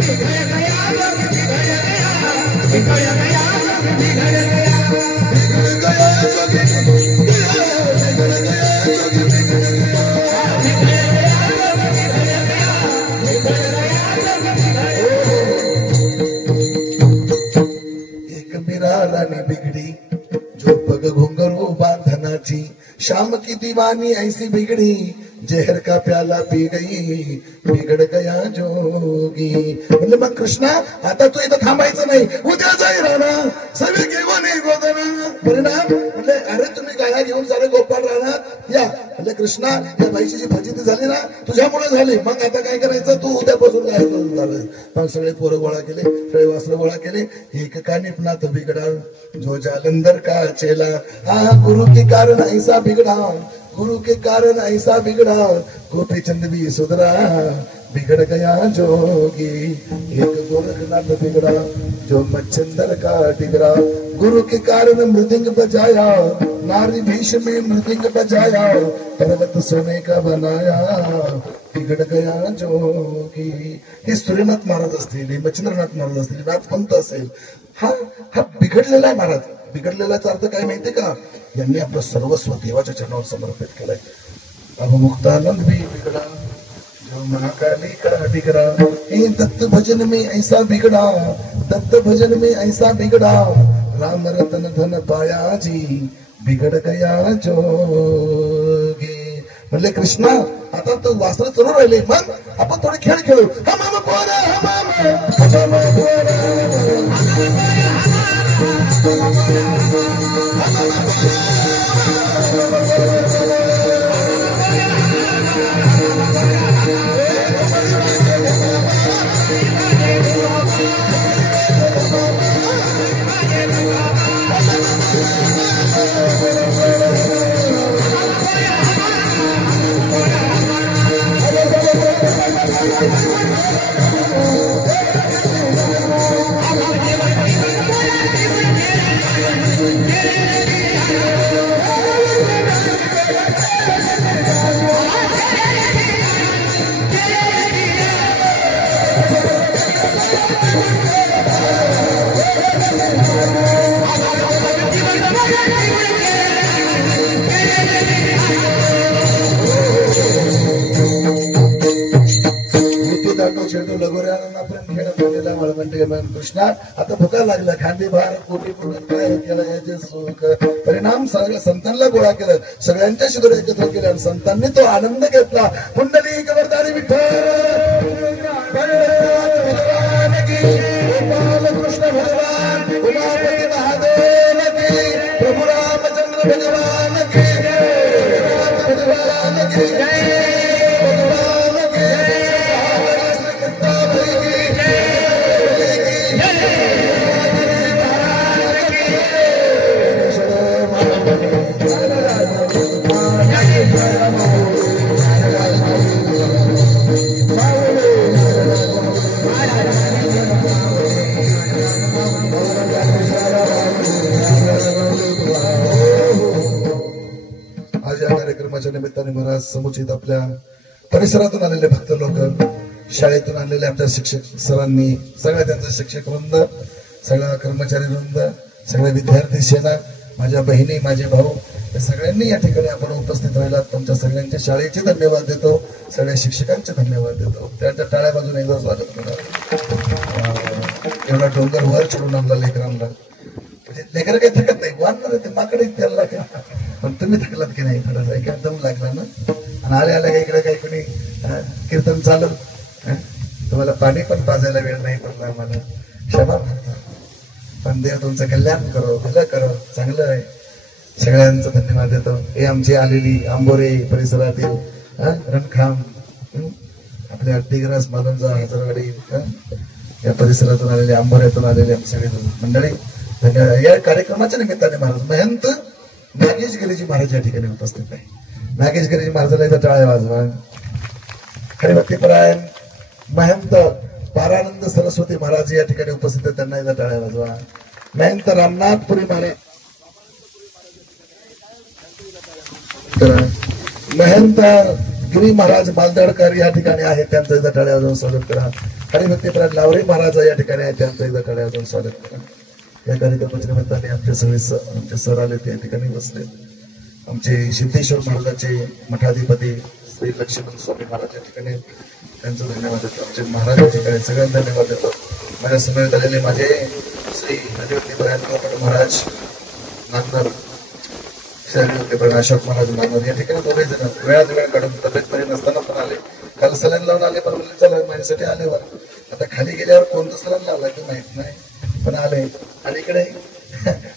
बिगड़ गया जोगी बिगड़ गया, बिगड़ गया जोगी बिगड़ गया, बिगड़ गया जोगी बिगड़ गया, बिगड़ गया जोगी बिगड़ गया, बिगड़ गया जोगी बिगड़ गया, बिगड़ शाम की दीवानी ऐसी बिगड़ी जहर का प्याला पी गई बिगड़ गया जोगी. म्हणलं मग कृष्णा आता तू इथं थांबायचं नाही, उद्या जाईल राणा सगळे घेऊन गोदना. परिणाम म्हणले अरे तुम्ही गाया घेऊन सारे गोपाळ राहणार या. म्हणले कृष्णा या बाईची जी फजिती झाली ना तुझ्यामुळे झाली, मग आता काय करायचं तू उद्यापासून काय झालं. मग सगळे पोरं गोळा केले, सगळे वस्त्र गोळा केले. एक का निपना तो बिगड़ा जो जालंधर का चेला. गुरु के कारण ऐसा बिगड़ा, गुरु के कारण ऐसा बिगड़ा, गोपी चंद भी सुधरा बिगड़ गया जोगी. एक गोरखनाथ बिगड़ा जो मच्छंदर का टिगरा. गुरु के कारण मृदंग बजाया, नारी भीष में मृदंग बजाया, पर्वत सोने का बनाया बिगड़ गया जोगी. हे सूर्यनाथ महाराज असतील, हे मच्छिंद्रनाथ महाराज असतील, नाथपंथ असेल. हा बिघडलेला आहे महाराज. बिघडलेलाचा अर्थ काय माहितीये का, यांनी आपलं सर्वस्व देवाच्या चरणावर समर्पित केलंय. मुक्तानंद भी बिगड़ा जो महाकाली का बिगड़ा. दत्त भजन में ऐसा बिगड़ा, दत्त भजन में ऐसा बिगड़ा, राम रतन धन पाया जी बिगड़ गया जोगी. म्हणले कृष्णा आता तो वासर चढून राहिले, मग आपण थोडे खेळ खेळू. हमाम पोरा हमाम पोरा कृष्णा आता भुका लागला. खांदी भार कोटी काय केलं याचे सुख. परिणाम संतांना गोळा केलं, सगळ्यांच्या शिदोर एकत्र केले आणि संतांनी तो आनंद घेतला. पुंडलिक वरदारी विठ्ठल भगवान की, गोपाल कृष्ण भगवान, उमापती महादेव की, प्रभु रामचंद्र भगवान की, भगवान की निमित्ताने महाराज समुचित आपल्या परिसरातून आलेले भक्त लोक, शाळेतून आलेले आमच्या शिक्षक सरांनी, सगळ्या त्यांचा शिक्षक वृंद, सगळा कर्मचारी वृंद, सगळे विद्यार्थी सेना, माझ्या बहिणी, माझे भाऊ, या सगळ्यांनी या ठिकाणी आपण उपस्थित राहिलात. तुमच्या सगळ्यांच्या शाळेचे धन्यवाद देतो, सगळ्या शिक्षकांचे धन्यवाद देतो. त्यांच्या टाळ्या बाजूने एकदा स्वागत करा. एवढा डोंगर वर चढून आणला लेकरांना. म्हणजे लेकर काही थकत नाही, वाढणार ते माकडे त्याला काय, पण तुम्ही थकलात की नाही, थोडा काय दम लागला ना. आणि आल्या आल्या इकडे काही कोणी कीर्तन चालू, तुम्हाला पाणी पण पाजायला वेळ नाही पडला, आम्हाला क्षमा करतो. पण देव तुमचं कल्याण करो, भलं करो, चांगलं आहे. सगळ्यांचं धन्यवाद देतो. हे आमची आलेली आंबोरे परिसरातील रणखाम, आपल्या टिग्रास मालंजा, हजरवाडी या परिसरातून आलेले, आंबोऱ्यातून आलेले सगळे मंडळी धन्यवाद. या कार्यक्रमाच्या निमित्ताने महाराज महंत नागेशगिरीजी महाराज या ठिकाणी उपस्थित आहे. नागेशगिरीजी महाराजाला इथं टाळ्या वाजवा. हरिभक्तीपरायण महंत पारानंद सरस्वती महाराज या ठिकाणी उपस्थित आहेत, त्यांना इथं टाळ्या वाजवा. महंत रामनाथपुरी महाराज, महंत गिरी महाराज मालदाडकर या ठिकाणी आहेत, त्यांचं इथं टाळ्या वाजवून स्वागत करा. हरिभक्तीपरायण लावरे महाराज या ठिकाणी आहेत, त्यांचं इथं टाळ्या वाजवून स्वागत करा. या कार्यक्रमाच्या निमित्ताने आमचे सगळे आमचे सर आले, त्या ठिकाणी बसले. आमचे सिद्धेश्वर महाराजांचे मठाधिपती श्री लक्ष्मण स्वामी महाराज या ठिकाणी, त्यांचं धन्यवाद देतो. आमचे महाराज या ठिकाणी सगळ्यांना धन्यवाद देतो. माझ्या समवेत आलेले माझे श्री हरिभक्तीपरायण महाराज नागनाथ, शहरी होते पण अशोक महाराज नामवर या ठिकाणी दोघे जण वेळात वेळ काढून तब्येत बरी नसताना पण आले. काल सलन लावून आले पण म्हणजे चला माझ्यासाठी आले वर. आता खाली गेल्यावर कोणतं सलन लावलं ते माहित नाही पण आले. आणि इकडे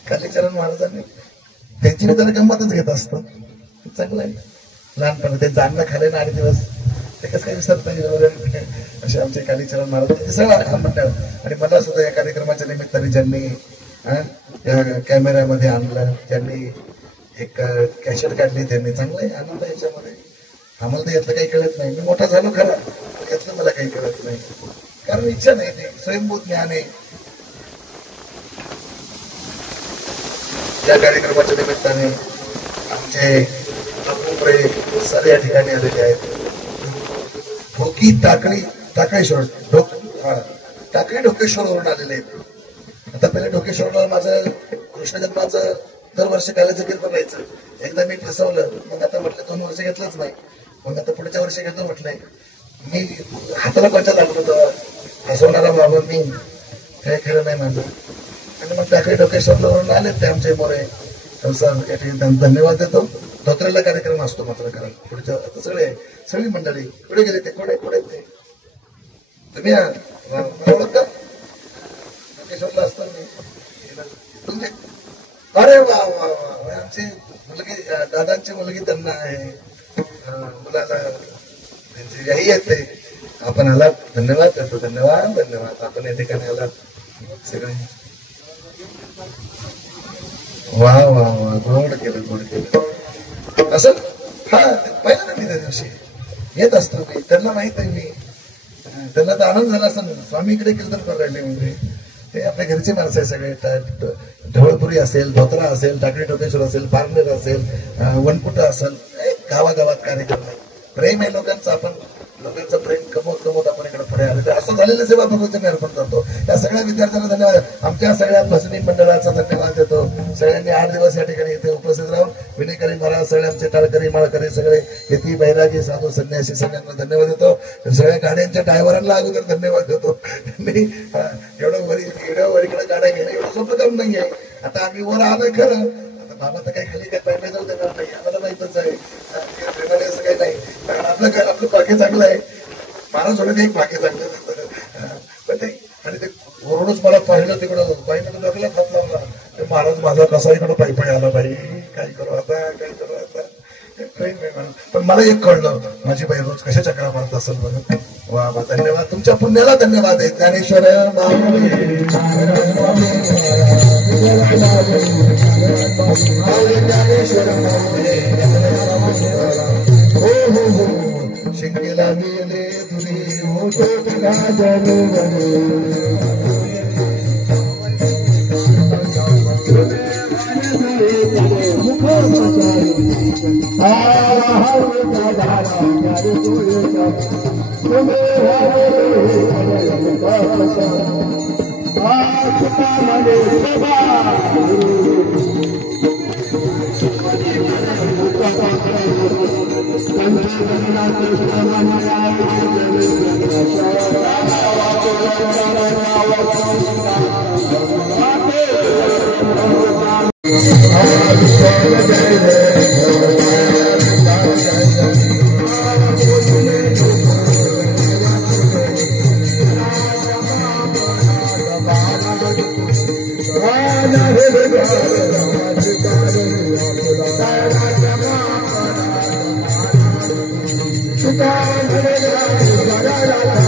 कालीचरण महाराजांनी त्यांची मी त्याला गंमतच घेत असतो. चांगलं आहे लहानपणी ते जाणणं खाले ना 8 दिवस ते कसं काही विसरता येईल असे आमचे कालीचरण महाराज सगळं म्हणतात. आणि मला सुद्धा या कार्यक्रमाच्या निमित्ताने ज्यांनी कॅमेऱ्यामध्ये आणलं त्यांनी एक कॅसेट काढली त्यांनी चांगलं आहे आनंद याच्यामध्ये. आम्हाला तर यातलं काही कळत नाही. मी मोठा झालो खरा यातलं मला काही कळत नाही कारण इच्छा नाही ते स्वयंभूत ज्ञान आहे. या कार्यक्रमाच्या निमित्ताने आमचे सर या ठिकाणी आलेले आहेत. ठोकी टाकळेश्वर टाकळी ढोकेश्वरवरून आलेले आहेत. आता पहिले ढोकेश्वरला माझं कृष्ण जन्माचं दरवर्षी काल्याचं कीर्तन व्हायचं. एकदा मी फसवलं मग आता म्हटलं 2 वर्ष घेतलंच नाही मग आता पुढच्या वर्षी घेतो म्हटलंय. मी हाताला पंचा लागलो होतो फसवणारा बाबा मी काही खरं नाही माझं. आणि मग टाकळी ढोकेश्वरवरून आले ते आमचे मोरे सर या ठिकाणी त्यांना धन्यवाद देतो. धोत्रेला कार्यक्रम असतो मात्र कारण पुढच्या सगळी मंडळी पुढे गेले ते कोडे ते तुम्ही ओळखता ढोकेश्वरला असताना तुमचे अरे वा वा वा आमची मुलगी दादांची मुलगी त्यांना आहे मुलाला त्यांची आई येते. आपण आलात धन्यवाद करतो. धन्यवाद आपण या ठिकाणी आलात सगळे. वा वा वा गोड केलं असं. हा पाहिलं ना मी त्या दिवशी येत असतो मी त्यांना माहित आहे मी त्यांना तर आनंद झाला असता. स्वामी इकडे कीर्तन करून राहिले म्हणजे ते आपल्या घरचे माणसं आहे सगळे. ढवळपुरी असेल धोत्रा असेल टाकळी ढोकेश्वर असेल पारनेर असेल वनपुट असेल गावागावात कार्यक्रम आहे. प्रेम आहे लोकांचं. आपण लोकांचं प्रेम कमवत आपण इकडे पुढे आले असं झालेलं सेवा भगवंत मी अर्पण करतो. या सगळ्या विद्यार्थ्यांना धन्यवाद. आमच्या सगळ्या भजनी मंडळाचा धन्यवाद देतो. सगळ्यांनी 8 दिवस या ठिकाणी इथे उपस्थित राहून विनेकरी महाराज सगळे आमचे टाळकरी माळकरी सगळे यती बैरागी साधू संन्यासी सगळ्यांना धन्यवाद देतो. सगळ्या गाड्यांच्या ड्रायव्हरांना अगोदर धन्यवाद देतो. मी एवढं वर इकडे गाड्या घेणं एवढं सोपं काम नाही आहे. आता आम्ही वर आलोय खरं बाबा तर काही खाली काय पाहिजे जाऊ देणार नाही आम्हाला माहितच आहे. असं काही नाही कारण आपलं भाग्य चांगलं आहे. महाराज सोडून एक भाग्य चांगलं पण ते आणि ते वरूनच मला पाहिलं तिकडं बाईनं डोक्याला हात लावला ते महाराज माझा कसा इकडं पायी आला बाई काय करू आता पण मला एक कळलं माझी बाई रोज कशा चक्रा मारत असेल बघा. वा वा धन्यवाद तुमच्या पुण्याला धन्यवाद आहे. ज्ञानेश्वर शिंकेला गेले तुरी मोठे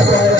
Bye.